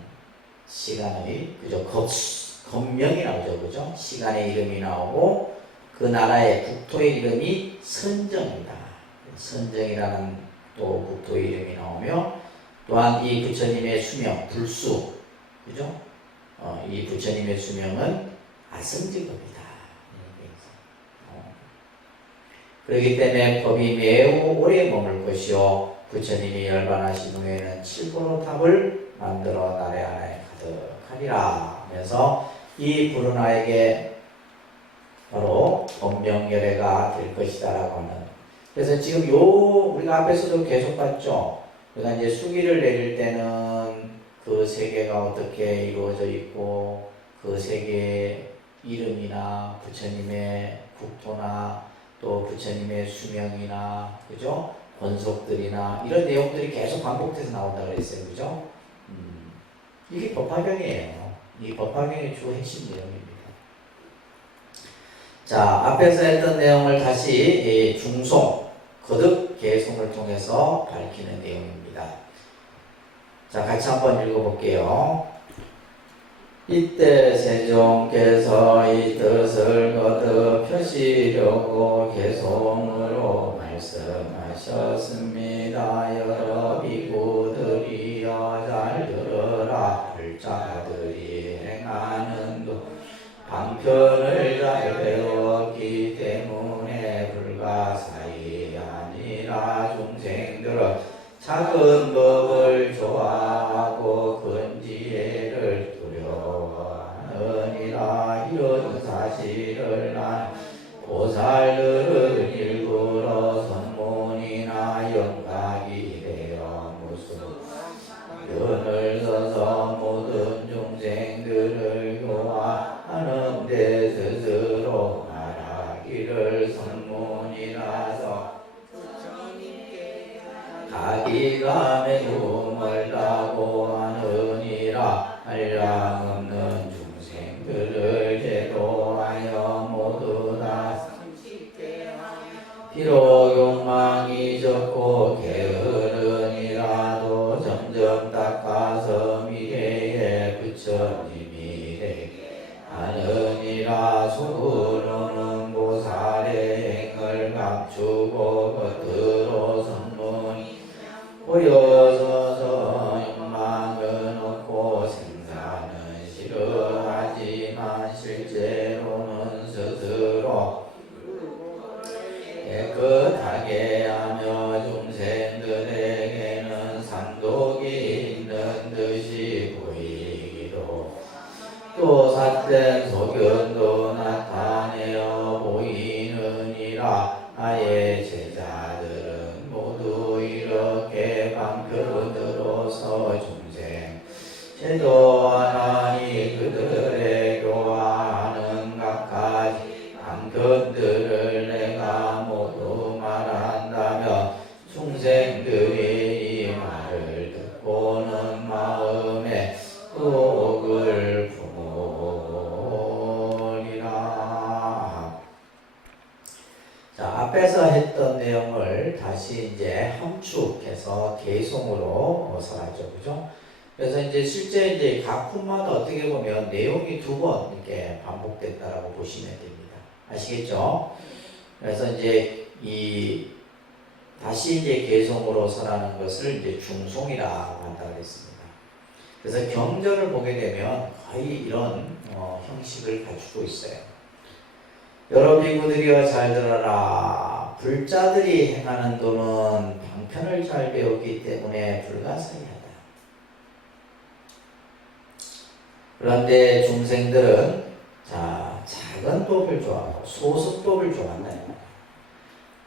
시간의, 그죠? 겁명이 나오죠, 그죠? 시간의 이름이 나오고, 그 나라의 국토의 이름이 선정이다. 선정이라는 또 국토의 이름이 나오며, 또한 이 부처님의 수명, 불수, 그죠? 이 부처님의 수명은 아성지겁이다. 그렇기 때문에 법이 매우 오래 머물 것이요, 부처님이 열반하신 후에는 칠보로탑을 만들어 나래 안에 가득하리라 하면서 이 불운하에게 바로 법명열애가 될 것이다 라고 하는. 그래서 지금 우리가 앞에서도 계속 봤죠. 우리가 이제 수기를 내릴 때는 그 세계가 어떻게 이루어져 있고, 그 세계의 이름이나 부처님의 국토나 또 부처님의 수명이나, 그죠? 권속들이나 이런 내용들이 계속 반복돼서 나온다고 그랬어요. 그죠? 이게 법화경이에요. 이 법화경의 주 핵심 내용입니다. 자, 앞에서 했던 내용을 다시 중송, 거듭 개송을 통해서 밝히는 내용입니다. 자, 같이 한번 읽어볼게요. 이때 세종께서 이 뜻을 거듭 펴시려고 개송으로 말씀하셨습니다. 여러 비구들이여 잘 들으라. 불자들이 행하는 방편을 잘 배웠기 때문에 불가사의 아니라 중생들은 작은 법을 좋아하고 큰 지혜를 두려워하느니라. 이런 사실을 난 보살들은 일부러 선문이나 영각이 되어 무슨 연을 써서 모든 중생들을 교화하는 데 스스로 말하기를 선문이라서 가기가 매우 멀다고 하느니라. 한량 없는 중생들을 제도하여 모두 다 비록 욕망이 적고 게으르니라도 점점 닦아서 미래에 부처님이 되게 하느니라. 속으로는 보살의 행을 감추고 겉으로 선문이 보여서서 욕망은 없고 생사는 싫어하니 삿된 소견도 나타내어 보이느니라. 나의 제자들은 모두 이렇게 방편으로서 중생 제도하나니 그들의 교화하는 각가지 방편들을 내가 모두 말한다면 중생들이 이 말을 듣고는 마음에 의혹을 품으리라. 자, 앞에서 했던 내용을 다시 이제 함축해서 개송으로 설하죠, 그죠? 그래서 이제 실제 이제 각 품마다 어떻게 보면 내용이 두 번 이렇게 반복됐다라고 보시면 됩니다. 아시겠죠? 그래서 이제 다시 이제 개송으로 설하는 것을 이제 중송이라고 한다고 했습니다. 그래서 경전을 보게 되면 거의 이런 형식을 가지고 있어요. 여러 비구들이여 잘 들어라. 불자들이 행하는 도는 방편을 잘 배웠기 때문에 불가사의하다. 그런데 중생들은 작은 법을 좋아하고 소승법을 좋아한다.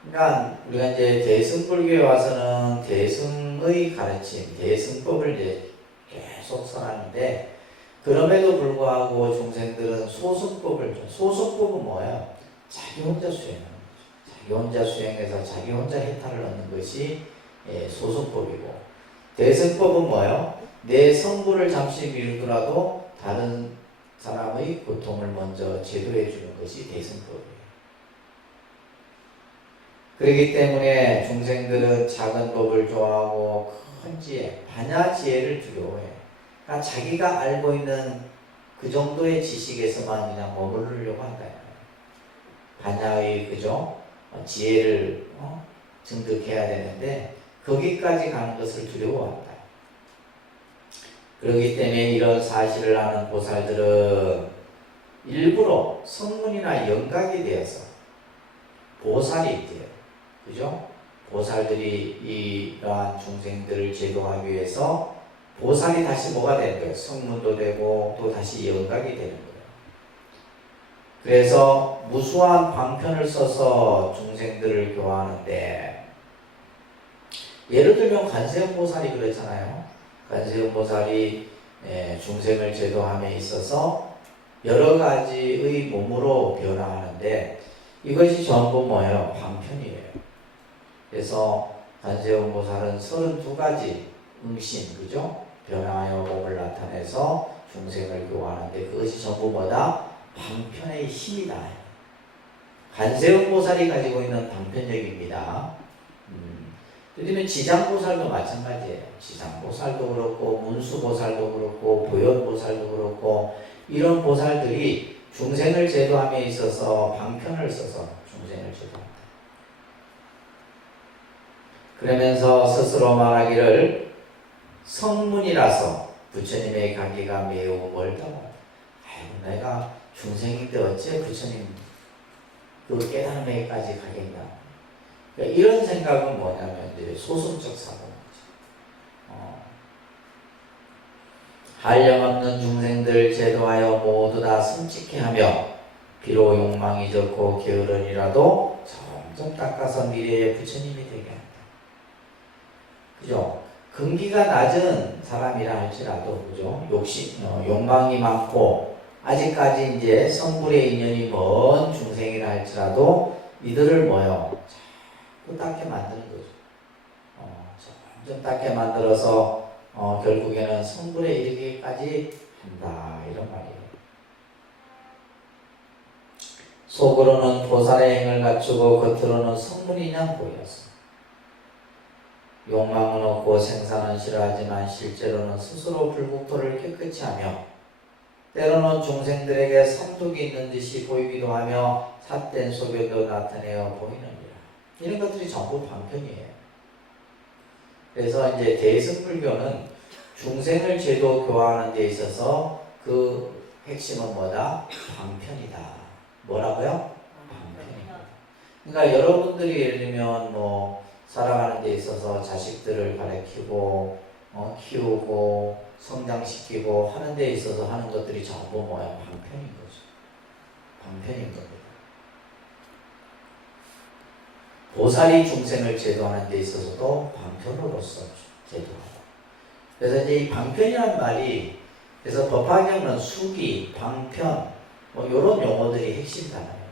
그러니까 우리가 이제 대승불교에 와서는 대승의 가르침, 대승법을 이제 계속 설하는데, 그럼에도 불구하고 중생들은 소승법은 뭐예요? 자기 혼자 수행하는 거죠. 자기 혼자 수행해서 자기 혼자 해탈을 얻는 것이 소승법이고, 대승법은 뭐예요? 내 성불을 잠시 미루더라도 다른 사람의 고통을 먼저 제도해 주는 것이 대승법이에요. 그렇기 때문에 중생들은 작은 법을 좋아하고 큰 지혜, 반야지혜를 두려워해. 그러니까 자기가 알고 있는 그 정도의 지식에서만 그냥 머무르려고 한다. 반야의 그죠? 지혜를 증득해야 되는데 거기까지 가는 것을 두려워한다. 그렇기 때문에 이런 사실을 아는 보살들은 일부러 성문이나 영각이 되어서 보살이 돼요. 그죠? 보살들이 이러한 중생들을 제도하기 위해서 보살이 다시 뭐가 되는 거예요? 성문도 되고 또 다시 영각이 되는 거예요. 그래서 무수한 방편을 써서 중생들을 교화하는데, 예를 들면 관세음보살이 그렇잖아요. 관세음보살이 중생을 제도함에 있어서 여러 가지의 몸으로 변화하는데 이것이 전부 뭐예요? 방편이에요. 그래서 관세음보살은 32가지 응신, 그죠? 변화하여 몸을 나타내서 중생을 교화하는데 그것이 전부 뭐다? 방편의 힘이다. 관세음보살이 가지고 있는 방편력입니다. 예를 들면 지장보살도 마찬가지예요. 지장보살도 그렇고 문수보살도 그렇고 보현보살도 그렇고 이런 보살들이 중생을 제도함에 있어서 방편을 써서 중생을 제도한다. 그러면서 스스로 말하기를 성문이라서 부처님의 가기가 매우 멀다고. 아이고, 내가 중생인데 어째 부처님 그 깨달음에까지 가겠냐. 그러니까 이런 생각은 뭐냐면 이제 소승적 사고인 거죠. 한량없는 중생들 제도하여 모두 다 성직해하며 비록 욕망이 적고 게으르니라도 점점 닦아서 미래의 부처님이 되게 한다. 그죠? 근기가 낮은 사람이라 할지라도, 그죠? 욕망이 많고 아직까지 이제 성불의 인연이 먼 중생이라 할지라도 이들을 뭐요? 자꾸 닦게 만드는 거죠. 점점 닦게 만들어서 결국에는 성불에 이르기까지 한다, 이런 말이에요. 속으로는 보살의 행을 갖추고 겉으로는 성문이냐 보여서 욕망은 없고 생사는 싫어하지만 실제로는 스스로 불국토를 깨끗이 하며 때로는 중생들에게 삼독이 있는 듯이 보이기도 하며 삿된 소견도 나타내어 보이느니라. 이런 것들이 전부 방편이에요. 그래서 이제 대승불교는 중생을 제도 교화하는 데 있어서 그 핵심은 뭐다? 방편이다. 뭐라고요? 방편이다. 그러니까 여러분들이 예를 들면 살아가는 데 있어서 자식들을 가르치고 키우고 성장시키고 하는 데 있어서 하는 것들이 전부 뭐야? 방편인 거죠. 방편인 겁니다. 보살이 중생을 제도하는 데 있어서도 방편으로서 제도하고. 그래서 이제 이 방편이라는 말이 그래서 법화경은 수기, 방편 뭐 이런 용어들이 핵심 단어예요.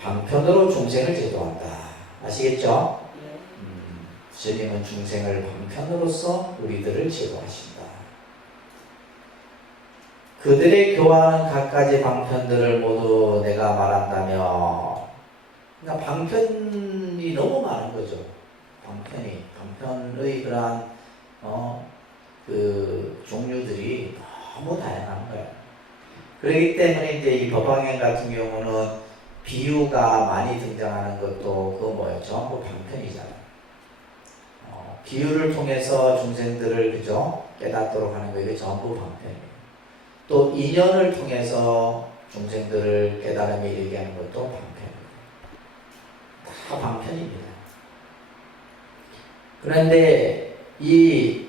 방편으로 중생을 제도한다. 아시겠죠? 부처님은 중생을 방편으로서 우리들을 제도하신다. 그들의 교화하는 갖가지 방편들을 모두 내가 말한다면, 그러니까 방편이 너무 많은 거죠. 방편의 그러한 그 종류들이 너무 다양한 거예요. 그렇기 때문에 이제 이 법화경 같은 경우는 비유가 많이 등장하는 것도 그거 뭐예요? 전부 방편이잖아요. 비유를 통해서 중생들을 그죠? 깨닫도록 하는 거 이게 전부 방편이에요. 또 인연을 통해서 중생들을 깨달음에 이르게 하는 것도 방편이에요. 다 방편입니다. 그런데 이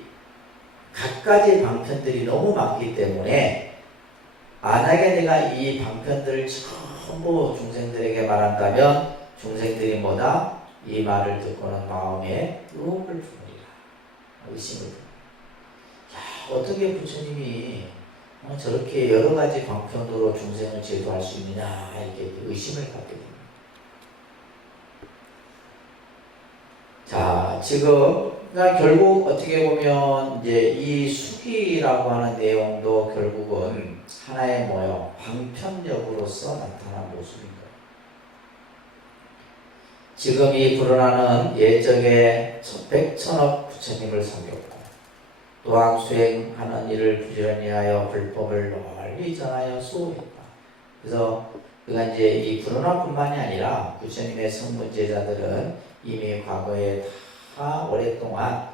갖가지 방편들이 너무 많기 때문에 만약에 내가 이 방편들을 전부 중생들에게 말한다면 중생들이 뭐다? 이 말을 듣고는 마음에 의혹을 품으리라. 의심을 품으리라. 어떻게 부처님이 저렇게 여러 가지 방편으로 중생을 제도할 수 있느냐 이렇게 의심을 갖게 됩니다. 자, 지금 그러니까 결국 어떻게 보면 이제 이 수기라고 하는 내용도 결국은 하나의 뭐요? 방편력으로서 나타난 모습인 거예요. 지금 이 불어나는 예적에 백천억 부처님을 섬겼고 또한 수행하는 일을 부지런히 하여 불법을 널리 전하여 수호했다. 그래서 그가 이제 이 불어나뿐만이 아니라 부처님의 성문제자들은 이미 과거에 다 오랫동안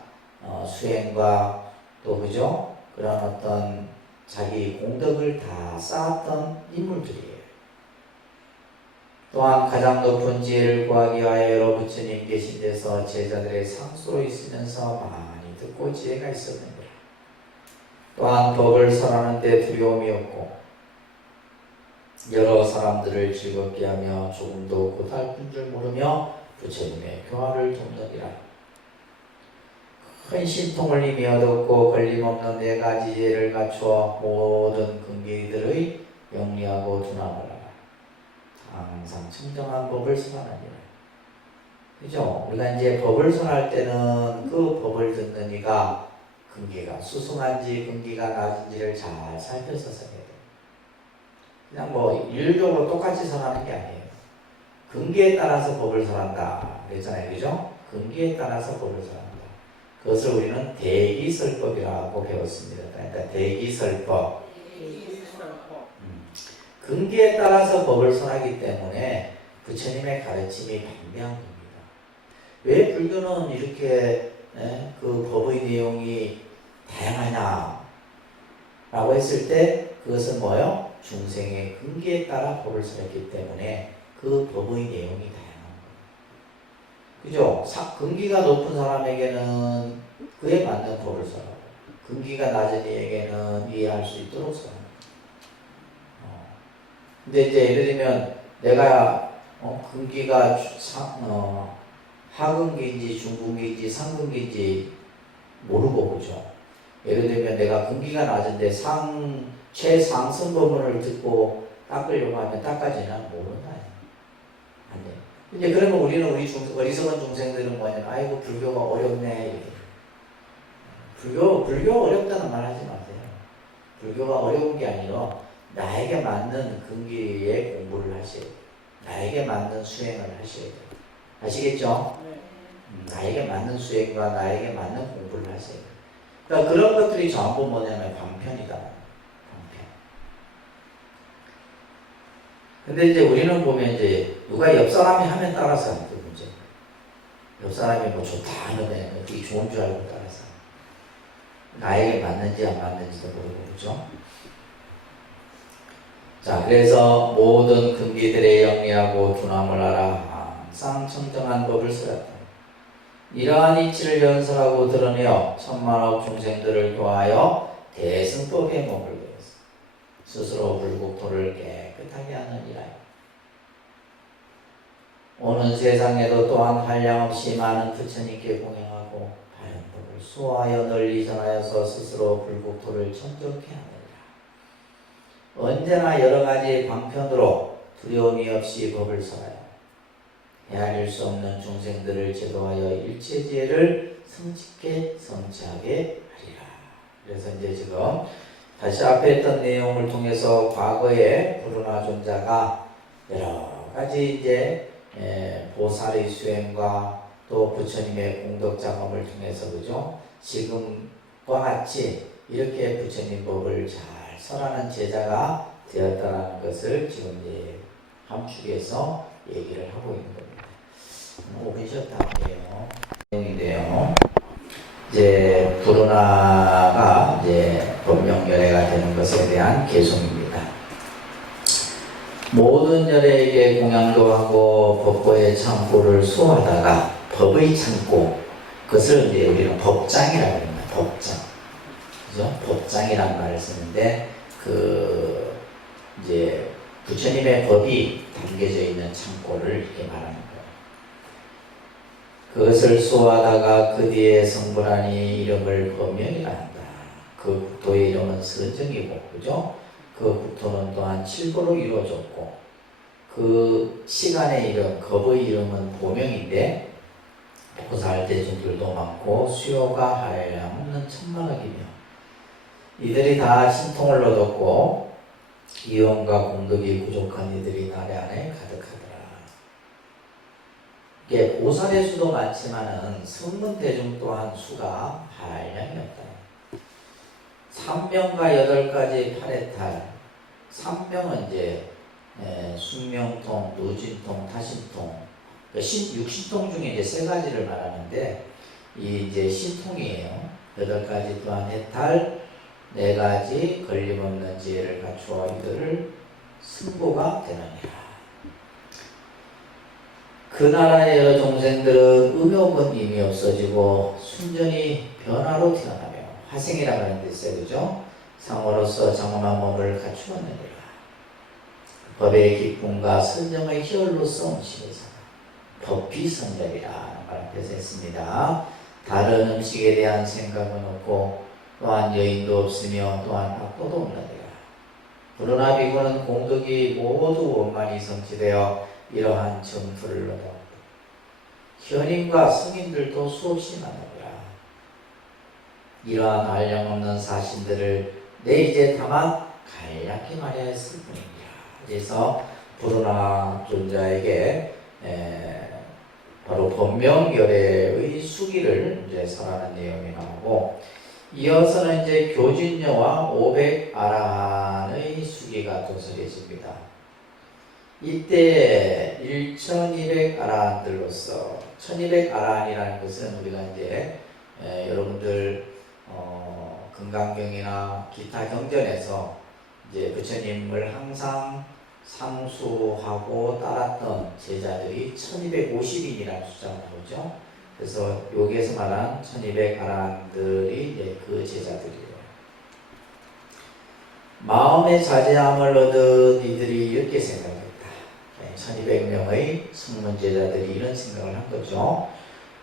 수행과 또 그죠? 그런 어떤 자기 공덕을 다 쌓았던 인물들이에요. 또한 가장 높은 지혜를 구하기 위하여 여러 부처님 계신 데서 제자들의 상수로 있으면서 많이 듣고 지혜가 있었느니라. 또한 법을 설하는 데 두려움이 없고 여러 사람들을 즐겁게 하며 조금도 고달픈 줄 모르며 부처님의 교화를 돕느니라. 큰 신통을 이미 얻었고 걸림없는 네 가지 지혜를 갖추어 모든 근기들의 영리하고 둔함을 하라. 항상 청정한 법을 설하느니라. 그죠? 우리가 이제 법을 설할 때는 그 법을 듣는 이가 근기가 수승한지 근기가 낮은지를 잘 살펴서 써야 돼요. 그냥 뭐 일률적으로 똑같이 설하는 게 아니에요. 근기에 따라서 법을 설한다 그랬잖아요. 그죠? 근기에 따라서 법을 설한다. 그것을 우리는 대기설법이라고 배웠습니다. 그러니까 대기설법. 근기에 따라서 법을 설하기 때문에 부처님의 가르침이 방대한 겁니다. 왜 불교는 이렇게 그 법의 내용이 다양하냐 라고 했을 때 그것은 뭐예요? 중생의 근기에 따라 법을 설했기 때문에 그 법의 내용이 다양한 거예요. 그죠? 근기가 높은 사람에게는 그에 맞는 법을 설하고 근기가 낮은 이에게는 이해할 수 있도록 설합니다. 근데 이제 예를 들면 내가 근기가 하근기인지 중근기인지 상근기인지 모르고 그죠? 예를 들면 내가 근기가 낮은데 최상승 법문을 듣고 닦으려고 하면 닦아지나 모른다. 안 돼. 근데 그러면 우리는 어리석은 중생들은 뭐냐면 아이고 불교가 어렵네 이렇게. 불교 어렵다는 말 하지 마세요. 불교가 어려운 게 아니라 나에게 맞는 근기의 공부를 하셔야 돼요. 나에게 맞는 수행을 하셔야 돼요. 아시겠죠? 나에게 맞는 수행과 나에게 맞는 공부를 하셔야 돼요. 그러니까 그런 것들이 전부 뭐냐면 방편이다. 방편. 근데 이제 우리는 보면 이제 누가 옆 사람이 하면 따라서 하는 게 문제. 옆 사람이 뭐 좋다 하면 그게 좋은 줄 알고 따라서. 나에게 맞는지 안 맞는지도 모르고 그죠? 자, 그래서 모든 근기들의 영리하고 둔함을 알아 항상 청정한 법을 쓰였다. 이러한 이치를 연설하고 드러내어 천만억 중생들을 교하여 대승법의 몸을 배웠어. 스스로 불국토를 깨끗하게 하느니라. 오는 세상에도 또한 한량없이 많은 부처님께 공양하고 바른 법을 수호하여 널리 전하여서 스스로 불국토를 천족케 하느니라. 언제나 여러 가지 방편으로 두려움이 없이 법을 설하여 헤아릴 수 없는 중생들을 제도하여 일체지혜를 성직게 성취하게 하리라. 그래서 이제 지금 다시 앞에 했던 내용을 통해서 과거에 부르나 존자가 여러 가지 이제 보살의 수행과 또 부처님의 공덕 작업을 통해서 그죠? 지금과 같이 이렇게 부처님 법을 잘 설하는 제자가 되었다는 것을 지금 이제 함축해서 얘기를 하고 있는 겁니다. 오셨다고요. 내용인데요. 이제 부르나가 이제 법명열애가 되는 것에 대한 개송입니다. 모든 열애에게 공양도 하고 법보의 창고를 수호하다가 법의 창고, 그것을 이제 우리는 법장이라고 합니다. 법장, 그죠? 법장이라는 말을 쓰는데 그 이제 부처님의 법이 담겨져 있는 창고를 이렇게 말하는 거예요. 그것을 수호하다가 그 뒤에 성불하니 이름을 법명이라 한다. 그 국토의 이름은 선정이고, 그죠? 그 국토는 또한 칠보로 이루어졌고, 그 시간의 이름, 겁의 이름은 보명인데, 보살 대중들도 많고, 수요가 한량없는 천만억이며, 이들이 다 신통을 얻었고, 이용과 공덕이 부족한 이들이 나래 안에 가득하더라. 이게 보살의 수도 많지만은 성문 대중 또한 수가 한량이 없다. 3명과 8가지 팔해탈, 3명은 이제 숙명통, 누진통, 타신통, 육신통 중에 이제 3가지를 말하는데 이 이제 신통이에요. 8가지 또한 해탈, 4가지 걸림없는 지혜를 갖추어 이들을 승보가 되느니라. 그 나라의 여러 종생들은 음욕은 이미 없어지고 순전히 변화로 태어나며 화생이라고 하는 데 있어요. 그죠? 상으로서 장엄한 몸을 갖추었느니라. 법의 기쁨과 선정의 희열로서 음식에서 법비선멸이라 말을 표현했습니다. 다른 음식에 대한 생각은 없고 또한 여인도 없으며 또한 악보도 없느니라. 부르나 비구는 공덕이 모두 원만히 성취되어 이러한 정토를 얻어 현인과 성인들도 수없이 많으리라. 이러한 한량없는 사신들을 내 이제 다만 간략히 말하였을 뿐입니다. 그래서 부르나 존자에게 바로 법명열애의 수기를 이제 설하는 내용이 나오고, 이어서는 이제 교진여와 500아라한의 수기가 도설해집니다. 이때 1200아라한들로서 1200아라한이라는 것은 우리가 이제 여러분들 금강경이나 기타 경전에서 이제 부처님을 항상 상수하고 따랐던 제자들이 1250인이라는 숫자가 나오죠. 그래서 여기에서 말한 1200아라한들이 이제 그 제자들이에요. 마음의 자제함을 얻은 이들이 이렇게 생각했다. 1200명의 성문제자들이 이런 생각을 한 거죠.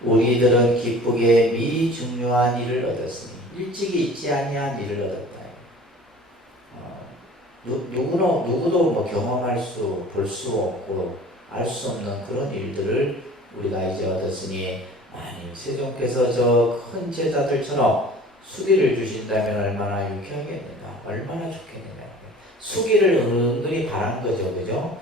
우리들은 기쁘게 미중요한 일을 얻었으니 일찍이 있지 아니한 일을 얻었다. 누구도 뭐 경험할 수, 볼 수 없고 알 수 없는 그런 일들을 우리가 이제 얻었으니 만일 세종께서 저 큰 제자들처럼 수기를 주신다면 얼마나 유쾌하겠느냐, 얼마나 좋겠느냐. 수기를 은근히 바란 거죠, 그죠?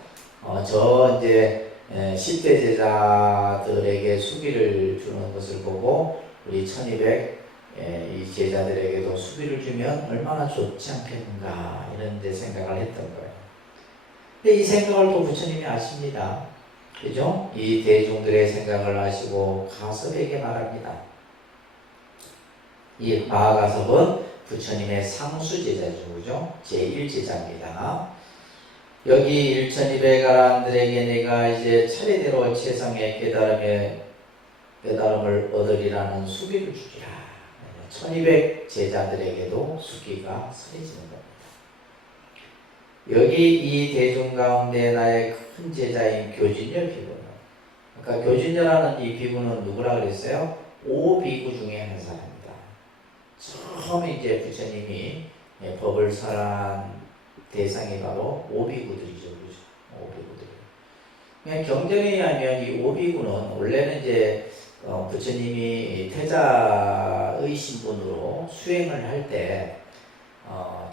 저 이제 10대 제자들에게 수기를 주는 것을 보고 우리 1200 이 제자들에게도 수기를 주면 얼마나 좋지 않겠는가, 이런 데 생각을 했던 거예요. 근데 이 생각을 또 부처님이 아십니다. 그죠? 이 대중들의 생각을 아시고 가섭에게 말합니다. 이 마하가섭은 부처님의 상수제자죠. 그죠? 제1제자입니다. 여기 1200아라한들에게 내가 이제 차례대로 최상의 깨달음에 깨달음을 얻으리라는 수기를 주리라. 1200 제자들에게도 수기가 서리지는 겁니다. 여기 이 대중 가운데 나의 큰 제자인 교진여 비구는, 그러니까 교진여라는 이 비구는 누구라 그랬어요? 5비구 중에 한 사람입니다. 처음에 이제 부처님이 법을 설한 대상이 바로 5비구들이죠. 그렇죠? 5비구들. 그냥 경전에 의하면 이 5비구는 원래는 이제 부처님이 태자의 신분으로 수행을 할 때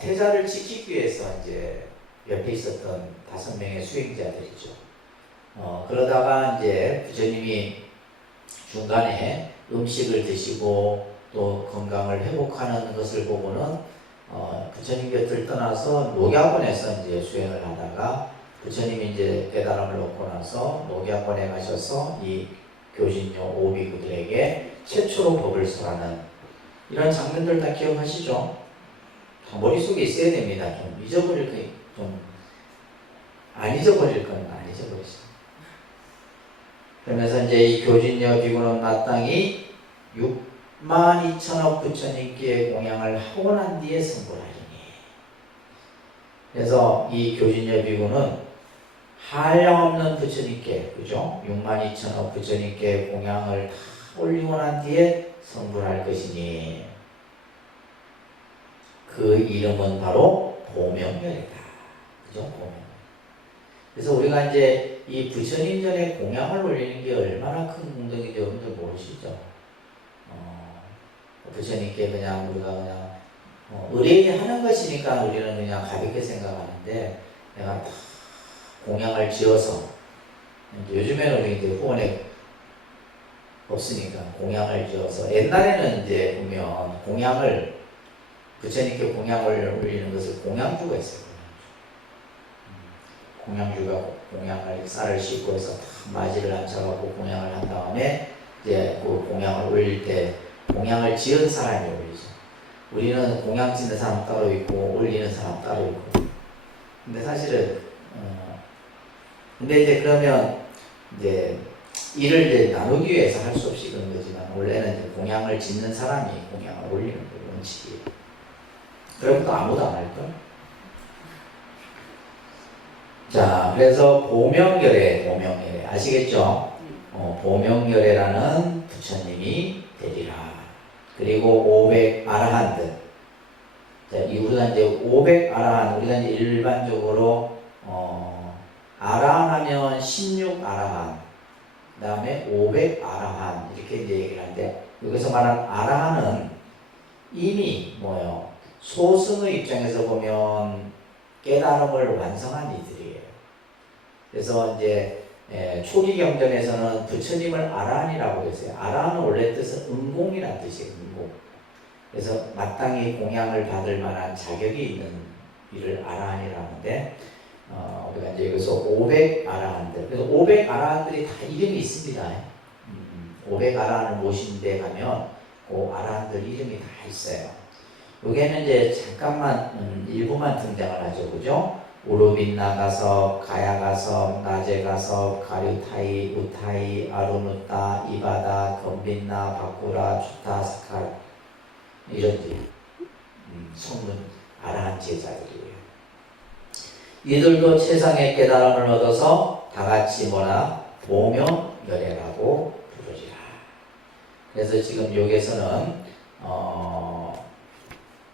태자를 지키기 위해서 이제 옆에 있었던 5명의 수행자들이죠. 그러다가 이제 부처님이 중간에 음식을 드시고 또 건강을 회복하는 것을 보고는 부처님 곁을 떠나서 녹약원에서 이제 수행을 하다가 부처님이 이제 깨달음을 얻고 나서 녹약원에 가셔서 이 교진요 5비구들에게 최초로 법을 설하는 이런 장면들 다 기억하시죠? 다 머릿속에 있어야 됩니다. 좀 잊어버릴 거, 좀 안 잊어버릴 건 안 잊어버리시죠. 그러면서 이제 이 교진요 비구는 마땅히 62,000억 부처님께 공양을 하고 난 뒤에 성불하리니. 그래서 이 교진여 비구는 한량없는 부처님께, 그죠? 62,000억 부처님께 공양을 다 올리고 난 뒤에 성불할 것이니 그 이름은 바로 보명열이다. 그죠? 보명. 그래서 우리가 이제 이 부처님 전에 공양을 올리는 게 얼마나 큰 공덕인지 여러분들 모르시죠? 부처님께 그냥 우리가 그냥 의뢰하는 것이니까 우리는 그냥 가볍게 생각하는데 내가 다 공양을 지어서 요즘에는 우리 이제 후원에 없으니까 공양을 지어서 옛날에는 이제 보면 공양을 부처님께 공양을 올리는 것을 공양주가 있어요. 공양주가 공양을 쌀을 씻고 해서 맞이를 앉혀갖고 공양을 한 다음에 이제 그 공양을 올릴 때 공양을 지은 사람이 올리죠. 우리는 공양 짓는 사람 따로 있고 올리는 사람 따로 있고. 근데 사실은 근데 이제 그러면 이제 일을 이제 나누기 위해서 할 수 없이 그런 거지만 원래는 이제 공양을 짓는 사람이 공양을 올리는 게 원칙이에요. 그럼 또 아무도 안 할 걸. 자, 그래서 보명열애 아시겠죠? 보명열애라는 부처님이 되리라. 그리고 500 아라한들. 자, 우리가 이제 500 아라한, 우리가 이제 일반적으로 아라한 하면 16 아라한, 그 다음에 500 아라한 이렇게 이제 얘기를 하는데 여기서 말하는 아라한은 이미 뭐요? 소승의 입장에서 보면 깨달음을 완성한 이들이에요. 그래서 이제 초기 경전에서는 부처님을 아라한이라고 했어요. 아라한은 원래 뜻은 은공이라는 뜻이에요. 은공. 그래서 마땅히 공양을 받을 만한 자격이 있는 이를 아라한이라고 하는데 우리가 이제 여기서 500 아라한들. 그래서 500 아라한들이 다 이름이 있습니다. 500 아라한을 모신 데 가면 그 아라한들 이름이 다 있어요. 여기에는 이제 잠깐만 일부만 등장을 하죠, 그죠? 우루빈나 가섭, 가야 가섭, 나제 가섭, 가류타이, 우타이, 아루누타, 이바다, 건빈나, 바쿠라, 주타, 사칼 이런 성문 아라한 제자들이에요. 이들도 최상의 깨달음을 얻어서 다 같이 뭐라 보명열애라고 부르리라. 그래서 지금 여기에서는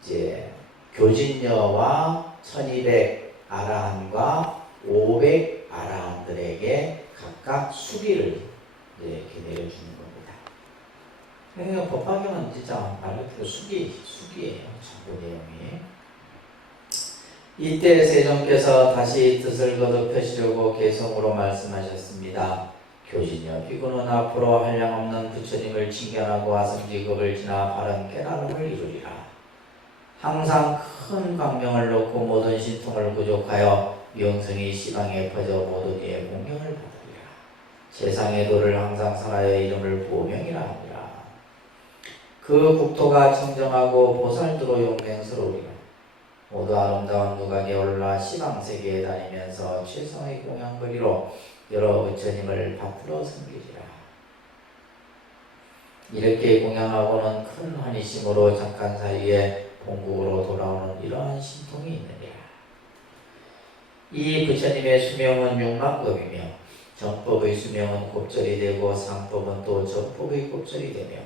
이제 교진여와 1200 아라한과 500 아라한들에게 각각 수기를 이렇게 내려주는 겁니다. 그러니까 법화경은 진짜 말 그대로 수기예요. 전부 내용이. 이때 세존께서 다시 뜻을 거듭하시려고 개성으로 말씀하셨습니다. 교진여 비구는 앞으로 한량없는 부처님을 칭견하고 아성지급을 지나 바른 깨달음을 이루리라. 항상 큰 광명을 놓고 모든 신통을 부족하여 영성이 시방에 퍼져 모든 이의 공경을 받으리라. 세상의 도를 항상 살아야 이름을 보명이라 하니라. 그 국토가 청정하고 보살도로 용맹스러우리라. 모두 아름다운 누각에 올라 시방세계에 다니면서 최성의 공양거리로 여러 부처님을 받들어 섬기리라. 이렇게 공양하고는 큰 환희심으로 잠깐 사이에 본국으로 돌아오는 이러한 신통이 있느니라. 이 부처님의 수명은 육만급이며 정법의 수명은 곱절이 되고 상법은 또 정법의 곱절이 되며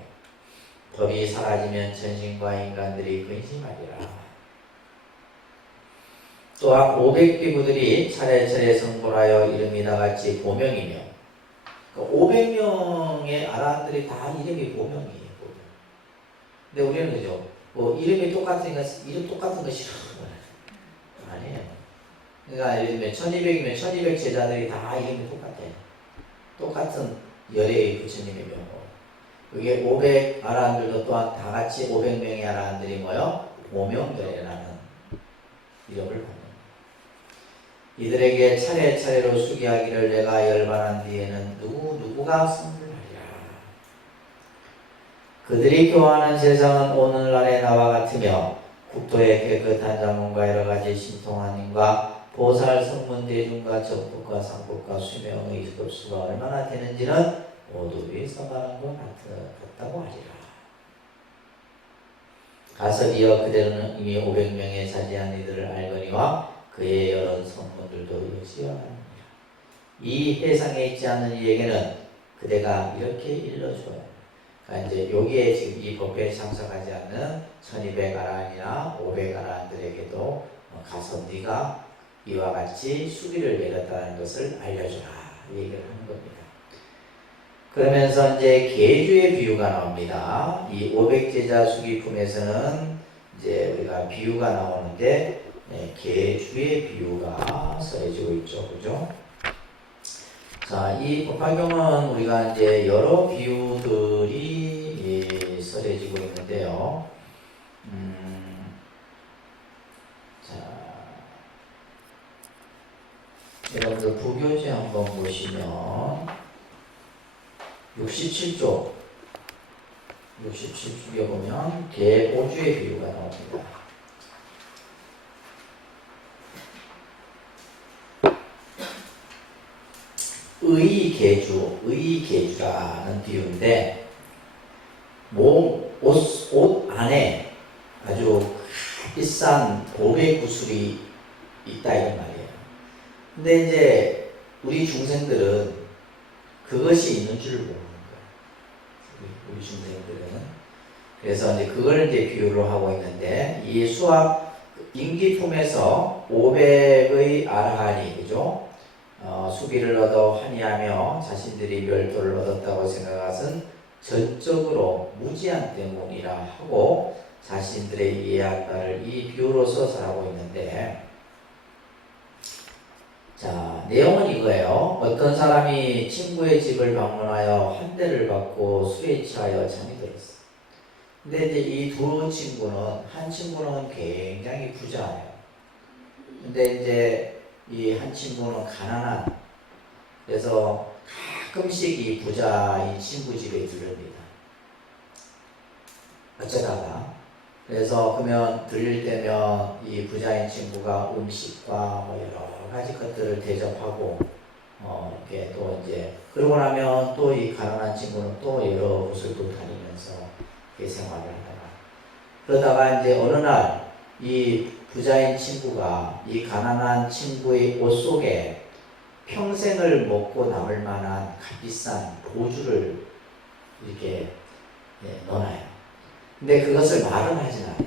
법이 사라지면 천신과 인간들이 근심하리라. 또한 500비구들이 차례차례 성불하여 이름이 다같이 보명이며 500명의 아라한들이 다 이름이 보명이에요. 보명. 근데 우리는 그죠? 뭐 이름이 똑같은 거 이름 똑같은 거 싫어. 아니에요. 그러니까 예를 들면 1200이면 1200 제자들이 다 이름이 똑같아요. 똑같은 열애의 부처님의 명호. 그게 500 아라한들도 또한 다 같이 500명의 아라한들이 뭐요? 보명열애라는 이름을 받는. 이들에게 차례차례로 수기하기를 내가 열반한 뒤에는 누구가 성불하리라. 그들이 교화하는 세상은 오늘날의 나와 같으며 국토의 깨끗한 자문과 여러가지 신통한 힘과 보살 성문 대중과 정법과 상법과 수명의 급수가 얼마나 되는지는 모두 위에서 말한 것 같다고 하리라. 가서 이어 그대는 이미 500명의 자제한 이들을 알거니와 그의 여러 성문들도 역시하느니라. 이 해상에 있지 않은 이에게는 그대가 이렇게 일러줘요. 그러니까 이제 여기에 지금 이 법회에 참석하지 않는 1200 아라한이나 500 아라한들에게도 가서 네가 이와 같이 수기를 내렸다는 것을 알려주라 이 얘기를 하는 겁니다. 그러면서 이제 계주의 비유가 나옵니다. 이 500제자 수기품에서는 이제 우리가 비유가 나오는데 계주의 비유가 써지고 있죠, 그죠? 자, 이 법화경은 우리가 이제 여러 비유들이 써지고 있는데요. 자, 여러분들 부교재 한번 보시면 67쪽 67쪽에 보면 개5주의 비유가 나옵니다. 의계주라는 비유인데 옷 안에 아주 비싼 고백 구슬이 있다 이런 말이에요. 근데 이제 우리 중생들은 그것이 있는 줄 모르는 거예요. 우리 중생들은. 그래서 이제 그걸 이제 비유로 하고 있는데 이 수학 인기품에서 500의 아라한이 그죠? 수기를 얻어 환희하며 자신들이 멸도를 얻었다고 생각한 전적으로 무지한 때문이라 하고 자신들의 이해한 바를 이 비유로서 설하고 있는데 자, 내용은 이거예요. 어떤 사람이 친구의 집을 방문하여 한 대를 받고 술에 취하여 잠이 들었어. 근데 이제 이 두 친구는 한 친구는 굉장히 부자예요. 근데 이제 이 한 친구는 가난한. 그래서 가끔씩 이 부자인 친구 집에 들릅니다. 어쩌다가. 그래서 그러면 들릴 때면 이 부자인 친구가 음식과 뭐 여러 가지 것들을 대접하고 이렇게 또 이제 그러고 나면 또 이 가난한 친구는 또 여러 곳을 또 다니면서 이렇게 생활을 하다가 그러다가 이제 어느 날 이 부자인 친구가 이 가난한 친구의 옷 속에 평생을 먹고 남을 만한 값비싼 보주를 이렇게 넣어놔요. 근데 그것을 말은 하진 않아요.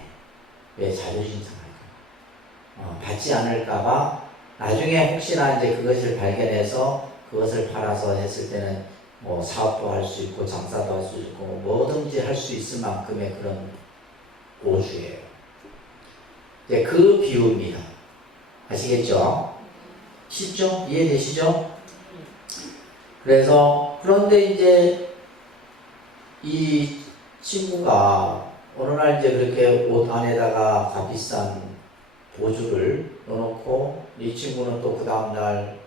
왜? 자존심 상할까? 받지 않을까봐 나중에 혹시나 이제 그것을 발견해서 그것을 팔아서 했을 때는 뭐 사업도 할 수 있고 장사도 할 수 있고 뭐든지 할 수 있을 만큼의 그런 보주예요. 이제 그 비유입니다. 아시겠죠? 쉽죠? 이해되시죠? 그래서 그런데 이제 이 친구가 어느 날 이제 그렇게 옷 안에다가 값비싼 보주를 넣어놓고 이 친구는 또 그 다음날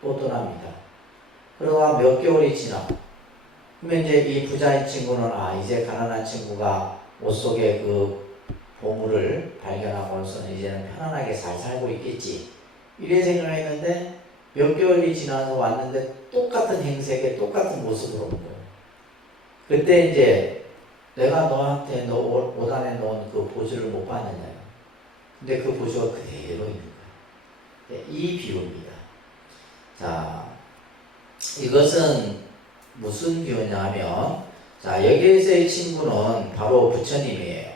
또 떠납니다. 그러다가 몇 개월이 지나 그러면 이제 이 부자인 친구는 이제 가난한 친구가 옷 속에 그 보물을 발견하고서는 이제는 편안하게 잘 살고 있겠지 이래 생각했는데 몇 개월이 지나서 왔는데 똑같은 행색에 똑같은 모습으로 온 거예요. 그때 이제 내가 너한테 너 옷 안에 넣은 그 보주를 못 봤느냐. 근데 그 보주가 그대로 있는 거예요. 이 비유입니다. 자, 이것은 무슨 비유냐 하면, 자, 여기에서의 친구는 바로 부처님이에요.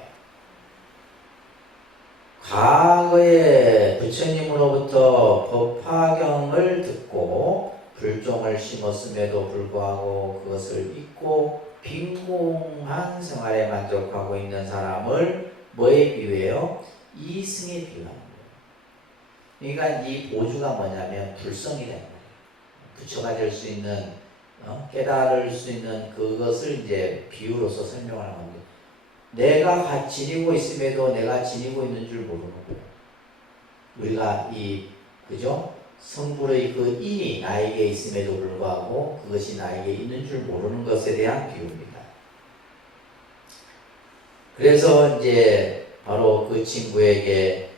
과거에 부처님으로부터 법화경을 듣고 불종을 심었음에도 불구하고 그것을 잊고 빈궁한 생활에 만족하고 있는 사람을 뭐에 비유해요? 이승에 비유하는 거예요. 그러니까 이 보주가 뭐냐면 불성이라는 거예요. 부처가 될 수 있는, 깨달을 수 있는 그것을 이제 비유로서 설명하는 겁니다. 내가 지니고 있음에도 내가 지니고 있는 줄 모르는 거예요. 우리가 그죠? 성불의 그 인이 나에게 있음에도 불구하고 그것이 나에게 있는 줄 모르는 것에 대한 비유입니다. 그래서 이제 바로 그 친구에게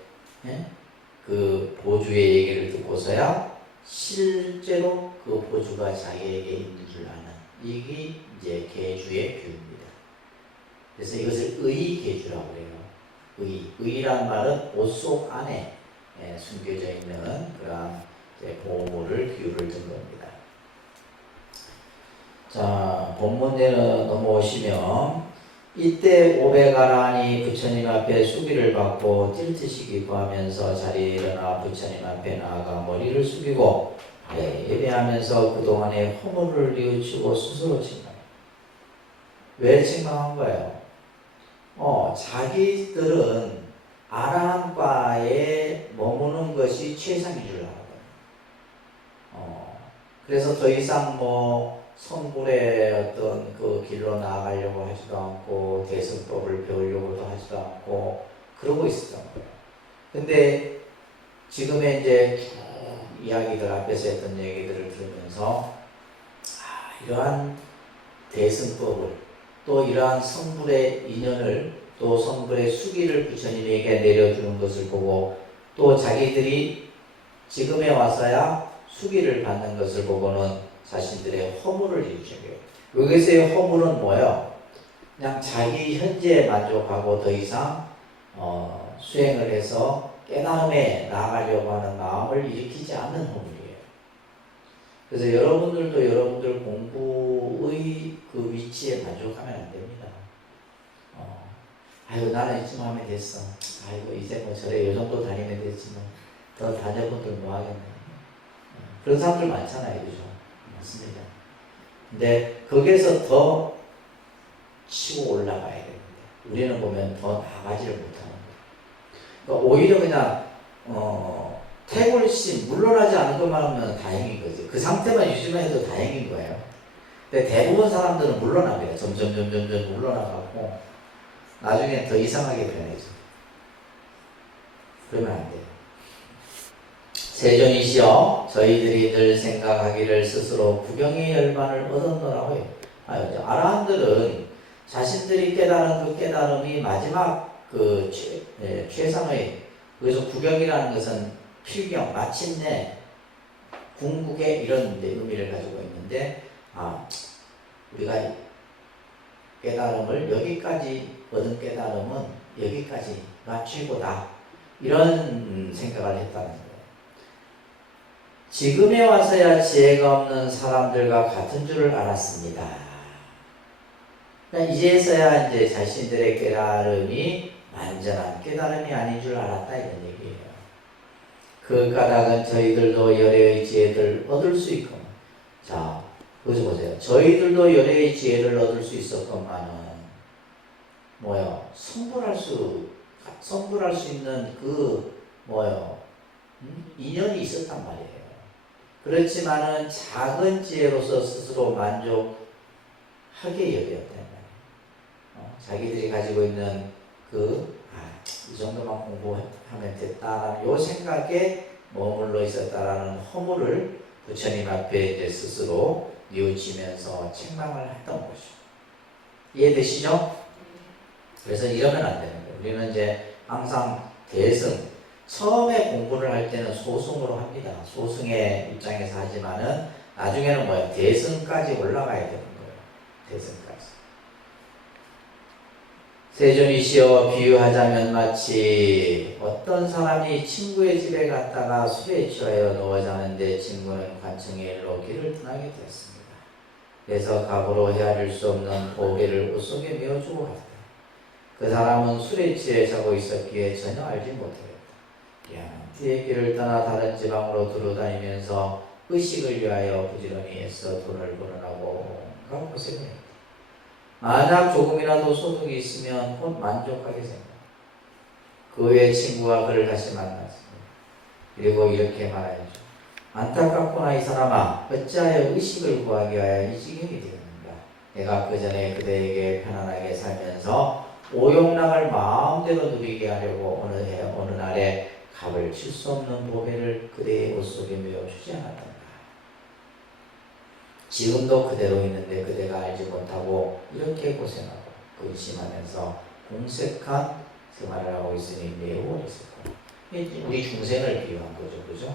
그 보주의 얘기를 듣고서야 실제로 그 보주가 자기에게 있는 줄 아는 이게 이제 계주의 비유입니다. 그래서 이것을 의계주라고 해요. 의란 말은 옷 속 안에 숨겨져 있는 그런 보물을 비유를 든 겁니다. 자, 본문대로 넘어오시면 이때 오베가라니 부처님 앞에 수기를 받고 뛸듯이 구하면서 자리에 일어나 부처님 앞에 나아가 머리를 숙이고 예배하면서 그동안의 허물을 뉘우치고 스스로 책망. 왜 책망한 거예요? 자기들은 아라한과에 머무는 것이 최상인 줄 알거든요. 그래서 더 이상 성불의 어떤 그 길로 나아가려고 하지도 않고 대승법을 배우려고도 하지도 않고 그러고 있었던 거예요. 근데 지금의 이제 이야기들 앞에서 했던 얘기들을 들으면서 이러한 대승법을 또 이러한 성불의 인연을 또 성불의 수기를 부처님에게 내려주는 것을 보고 또 자기들이 지금에 와서야 수기를 받는 것을 보고는 자신들의 허물을 일으켜요. 여기서의 허물은 뭐예요? 그냥 자기 현재에 만족하고 더 이상 수행을 해서 깨달음에 나아가려고 하는 마음을 일으키지 않는 허물이에요. 그래서 여러분들도 여러분들 공부의 그 위치에 만족하면 안 됩니다. 아이고 나는 이쯤 하면 됐어. 아이고 이제 저래 요 정도 다니면 됐지만 더 다녀본들 뭐 하겠네. 그런 사람들 많잖아요, 그죠? 맞습니다. 근데 거기에서 더 치고 올라가야 되는데 우리는 보면 더 나가지를 못하는 거예요. 그러니까 오히려 그냥 태굴심 물러나지 않은 것만 하면 다행인 거지. 그 상태만 유지만 해도 다행인 거예요. 근데 대부분 사람들은 물러납니다. 점점 물러나가고 나중에 더 이상하게 변해져. 그러면 안 돼요. 세존이시여 저희들이 늘 생각하기를 스스로 구경의 열반을 얻었노라고 해요. 아라한들은 자신들이 깨달은 그 깨달음이 마지막 그 최상의, 그래서 구경이라는 것은 필경, 마침내 궁극의 이런 의미를 가지고 있는데 우리가 깨달음을 여기까지 얻은 깨달음은 여기까지가 최고다 이런 생각을 했다는 거예요. 지금에 와서야 지혜가 없는 사람들과 같은 줄을 알았습니다. 그러니까 이제서야 이제 자신들의 깨달음이 완전한 깨달음이 아닌 줄 알았다 이런 얘기예요. 그 까닭은 저희들도 열애의 지혜를 얻을 수 있고, 자 여기서 보세요. 저희들도 열애의 지혜를 얻을 수 있었건만은 뭐요? 성불할 수 있는 그 인연이 있었단 말이에요. 그렇지만은 작은 지혜로서 스스로 만족하게 여겼단 말이에요. 자기들이 가지고 있는 이 정도만 공부하면 됐다라는 요 생각에 머물러 있었다라는 허물을 부처님 앞에 이제 스스로 뉘우치면서 책망을 했던 것이죠. 이해되시죠? 그래서 이러면 안 되는 거예요. 우리는 이제 항상 대승, 처음에 공부를 할 때는 소승으로 합니다. 소승의 입장에서 하지만은 나중에는 대승까지 올라가야 되는 거예요. 대승까지. 세존이시여 비유하자면 마치 어떤 사람이 친구의 집에 갔다가 술에 취하여 누워 자는데 친구는 관청의 일로 길을 떠나게 되었습니다. 그래서 갑으로 헤아릴 수 없는 보배를 옷 속에 메어주고 갔다. 그 사람은 술에 취해 자고 있었기에 전혀 알지 못하였다. 뒤에 길을 떠나 다른 지방으로 두루다니면서 의식을 위하여 부지런히 애써 돈을 벌어나고 온갖 고생을 했다. 만약 조금이라도 소득이 있으면 곧 만족하게 생각합니다. 그 후에 친구가 그를 다시 만났습니다. 그리고 이렇게 말하였죠. 안타깝구나 이 사람아, 어찌하여 의식을 구하기 위하여 이 지경이 되었는가. 내가 그 전에 그대에게 편안하게 살면서 오용락을 마음대로 누리게 하려고 어느 날에 값을 칠 수 없는 보배를 그대의 옷 속에 메어주지 않았던가. 지금도 그대로 있는데 그대가 알지 못하고 이렇게 고생하고 근심하면서 공색한 생활을 하고 있으니 매우 어렸었고. 우리 중생을 비유한 거죠. 그죠?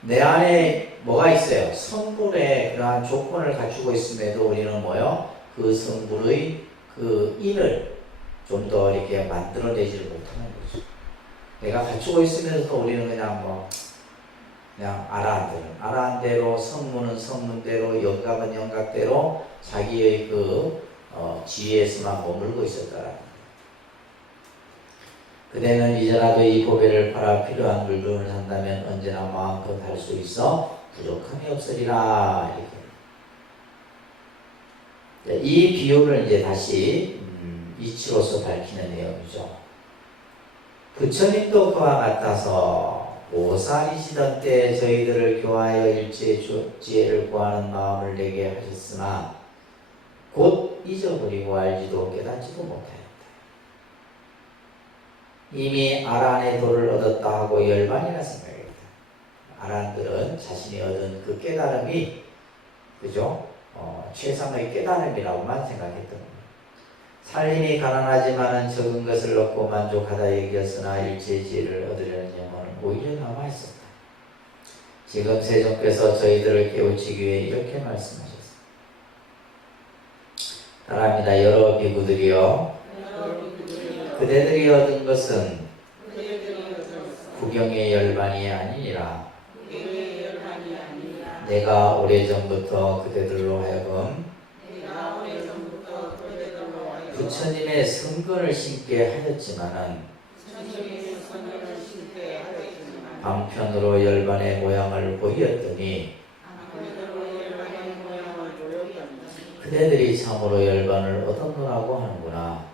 내 안에 뭐가 있어요? 성불의 그러한 조건을 갖추고 있음에도 우리는 뭐요? 그 성불의 그 인을 좀 더 이렇게 만들어내지를 못하는 거죠. 내가 갖추고 있으면서도 우리는 그냥 알아한 대로 성문은 성문대로 영각은 영각대로 자기의 그 지혜에서만 머물고 있었다라는 거예요. 그대는 이제라도 이 보배를 팔아 필요한 물건을 산다면 언제나 마음껏 할 수 있어 부족함이 없으리라. 이렇게. 이 비유를 이제 다시 이치로서 밝히는 내용이죠. 부처님도 그와 같아서 5살이시던 때 저희들을 교화하여 일체의 지혜를 구하는 마음을 내게 하셨으나 곧 잊어버리고 알지도 깨닫지도 못하였다. 이미 아란의 도를 얻었다 하고 열반이라 생각했다. 아란들은 자신이 얻은 그 깨달음이 그죠? 최상의 깨달음이라고만 생각했던 겁니다. 살림이 가난하지만은 적은 것을 얻고 만족하다 여겼으나 일체의 지혜를 얻으려는 영혼은 오히려 남아있었다. 지금 세존께서 저희들을 깨우치기 위해 이렇게 말씀하셨습니다. 따라합니다. 여러 비구들이여, 그대들이 얻은 것은 구경의 열반이 아니니라. 내가 오래전부터 그대들로 하여금 부처님의 성근을 심게 하였지만은 방편으로 열반의 모양을 보였더니 그대들이 참으로 열반을 얻었노라고 하는구나.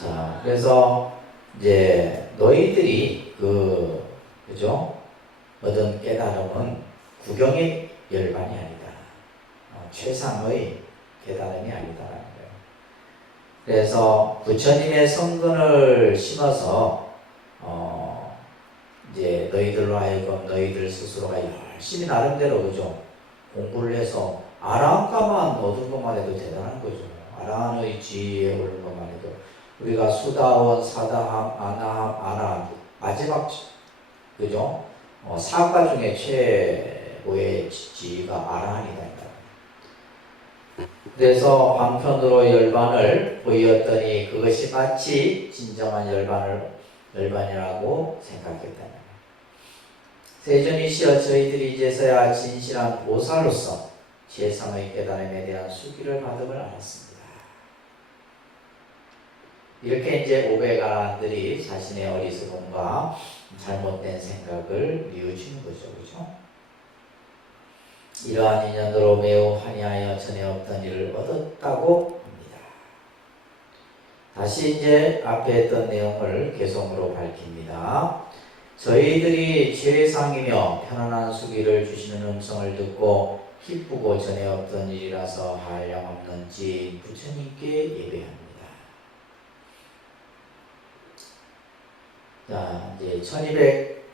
자, 그래서 이제 너희들이 그죠? 얻은 깨달음은 구경의 열반이 아니다. 최상의 깨달음이 아니다라는 거예요. 그래서 부처님의 성근을 심어서 이제 너희들로 하여금 너희들 스스로가 열심히 나름대로 그죠? 공부를 해서 아라한가만 얻은 것만 해도 대단한 거죠. 아라한의 지혜에 오른 것만 해도 우리가 수다원, 사다함, 아나함, 아라한 마지막 그죠? 사과 중에 최고의 지혜가 아라한이다. 그래서 방편으로 열반을 보였더니 그것이 마치 진정한 열반이라고 생각했다. 세존이시여 저희들이 이제서야 진실한 보살로서 최상의 깨달음에 대한 수기를 받음을 알았습니다. 이렇게 이제 오베가란들이 자신의 어리석음과 잘못된 생각을 뉘우치는 거죠. 그죠? 이러한 인연으로 매우 환희하여 전에 없던 일을 얻었다고 합니다. 다시 이제 앞에 했던 내용을 개성으로 밝힙니다. 저희들이 최상이며 편안한 수기를 주시는 음성을 듣고 기쁘고 전에 없던 일이라서 한량없는 지혜인 부처님께 예배합니다. 자, 이제 1200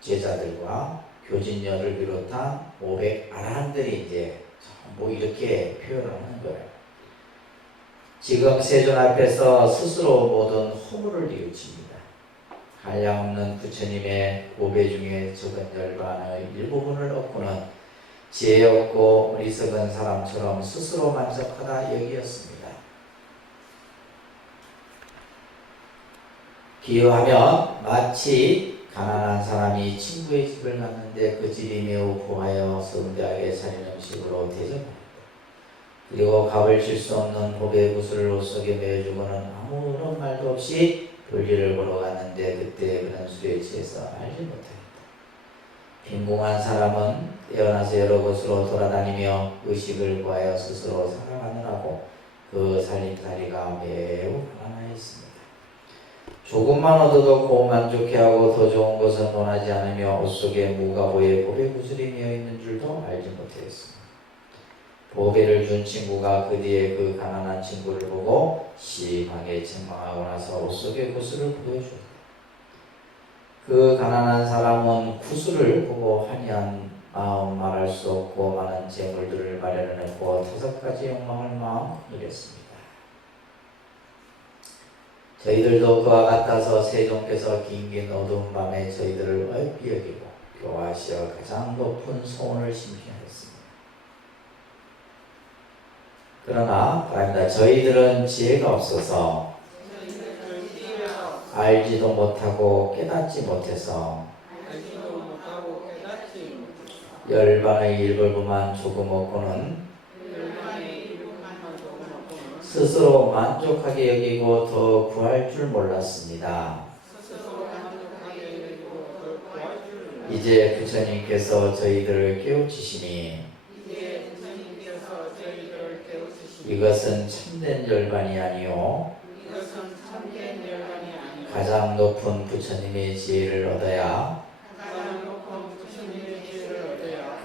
제자들과 교진녀를 비롯한 500 아라한들이 이제 뭐 이렇게 표현을 하는 거예요. 지금 세존 앞에서 스스로 모든 허물을 뉘우칩니다. 한량없는 부처님의 보배 중에 적은 열반의 일부분을 얻고는 지혜 없고 어리석은 사람처럼 스스로 만족하다 여기었습니다. 비유하면 마치 가난한 사람이 친구의 집을 갔는데 그 집이 매우 부하여 성대하게 차린 음식으로 대접합니다. 그리고 값을 칠 수 없는 보배 구슬을 옷 속에 매어주고는 아무런 말도 없이 볼일을 보러 갔는데 그때 그런 술에 취해서 알지 못하였다. 빈궁한 사람은 깨어나서 여러 곳으로 돌아다니며 의식을 구하여 스스로 살아가느라고 그 살림살이가 매우 가난하였습니다. 조금만 얻어도 고만족해하고 더 좋은 것은 원하지 않으며 옷 속에 무가보에 보배 구슬이 매어 있는 줄도 알지 못하였습니다. 보배를 준 친구가 그 뒤에 그 가난한 친구를 보고 심하게 책망하고 나서 옷 속의 구슬을 보여주었다. 그 가난한 사람은 구슬을 보고 한이한 마음 말할 수 없고 많은 재물들을 마련해놓고 5가지 욕망을 마음 누렸습니다. 저희들도 그와 같아서 세종께서 긴긴 어두운 밤에 저희들을 어이없게 여기고 교화하시어 가장 높은 소원을 심히하였습니다. 그러나 저희들은 지혜가 없어서 알지도 못하고 깨닫지 못해서 열반의 일벌구만 조금 얻고는 스스로 만족하게 여기고 더 구할 줄 몰랐습니다. 이제 부처님께서 저희들을 깨우치시니 이것은 참된 열반이 아니요 가장 높은 부처님의 지혜를 얻어야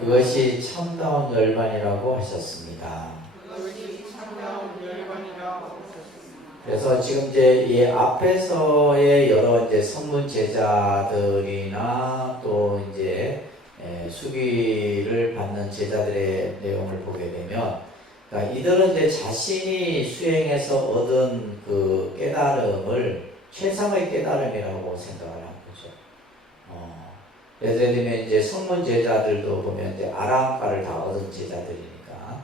그것이 참다운 열반이라고 하셨습니다. 그래서 지금 이제 이 앞에서의 여러 이제 성문 제자들이나 또 이제 수기를 받는 제자들의 내용을 보게 되면, 그러니까 이들은 이제 자신이 수행해서 얻은 그 깨달음을 최상의 깨달음이라고 생각을 한 거죠. 예를 들면 이제 성문 제자들도 보면 이제 아라한과를 다 얻은 제자들이니까.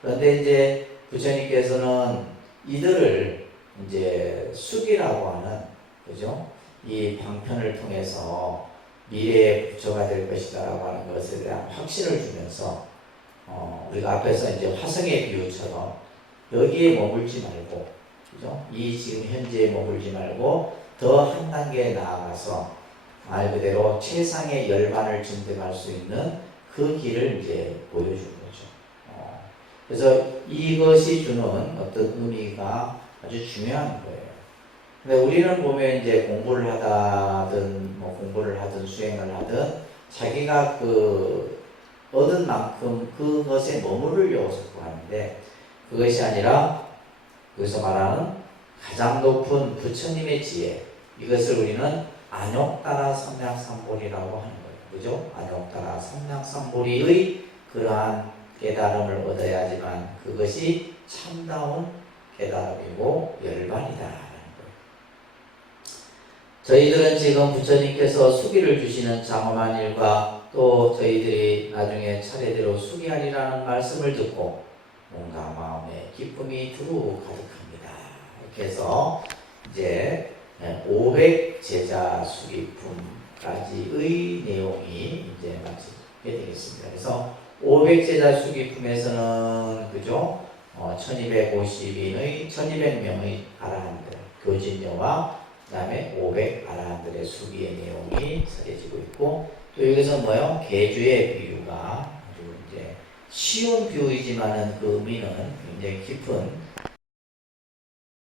그런데 이제 부처님께서는 이들을 이제 수기라고 하는, 그죠? 이 방편을 통해서 미래의 부처가 될 것이다라고 하는 것에 대한 확신을 주면서, 우리가 앞에서 이제 화성의 비유처럼 여기에 머물지 말고, 그죠? 이 지금 현재에 머물지 말고 더 한 단계 나아가서 말 그대로 최상의 열반을 증득할 수 있는 그 길을 이제 보여주는 거죠. 그래서 이것이 주는 어떤 의미가 아주 중요한 거예요. 근데 우리는 보면 이제 공부를 하든 공부를 하든 수행을 하든 자기가 그 얻은 만큼 그것에 머무르려고 자꾸 하는데, 그것이 아니라 여기서 말하는 가장 높은 부처님의 지혜, 이것을 우리는 안욕따라 삼량삼보리라고 하는 거예요. 그죠? 안욕따라 삼량삼보리의 그러한 깨달음을 얻어야지만 그것이 참다운 깨달음이고 열반이다 하는 거예요. 저희들은 지금 부처님께서 수기를 주시는 장엄한 일과 또 저희들이 나중에 차례대로 수기하리라는 말씀을 듣고 뭔가 마음에 기쁨이 두루 가득합니다. 이렇게 해서 이제 500제자 수기품까지의 내용이 이제 마치게 되겠습니다. 그래서 500제자 수기품에서는 그죠? 1250명의 아라한들, 교진녀와 그 다음에 500 아라한들의 수기의 내용이 서려지고 있고, 또 여기서 뭐요? 계주의 비유가 아주 이제 쉬운 비유이지만은 그 의미는 굉장히 깊은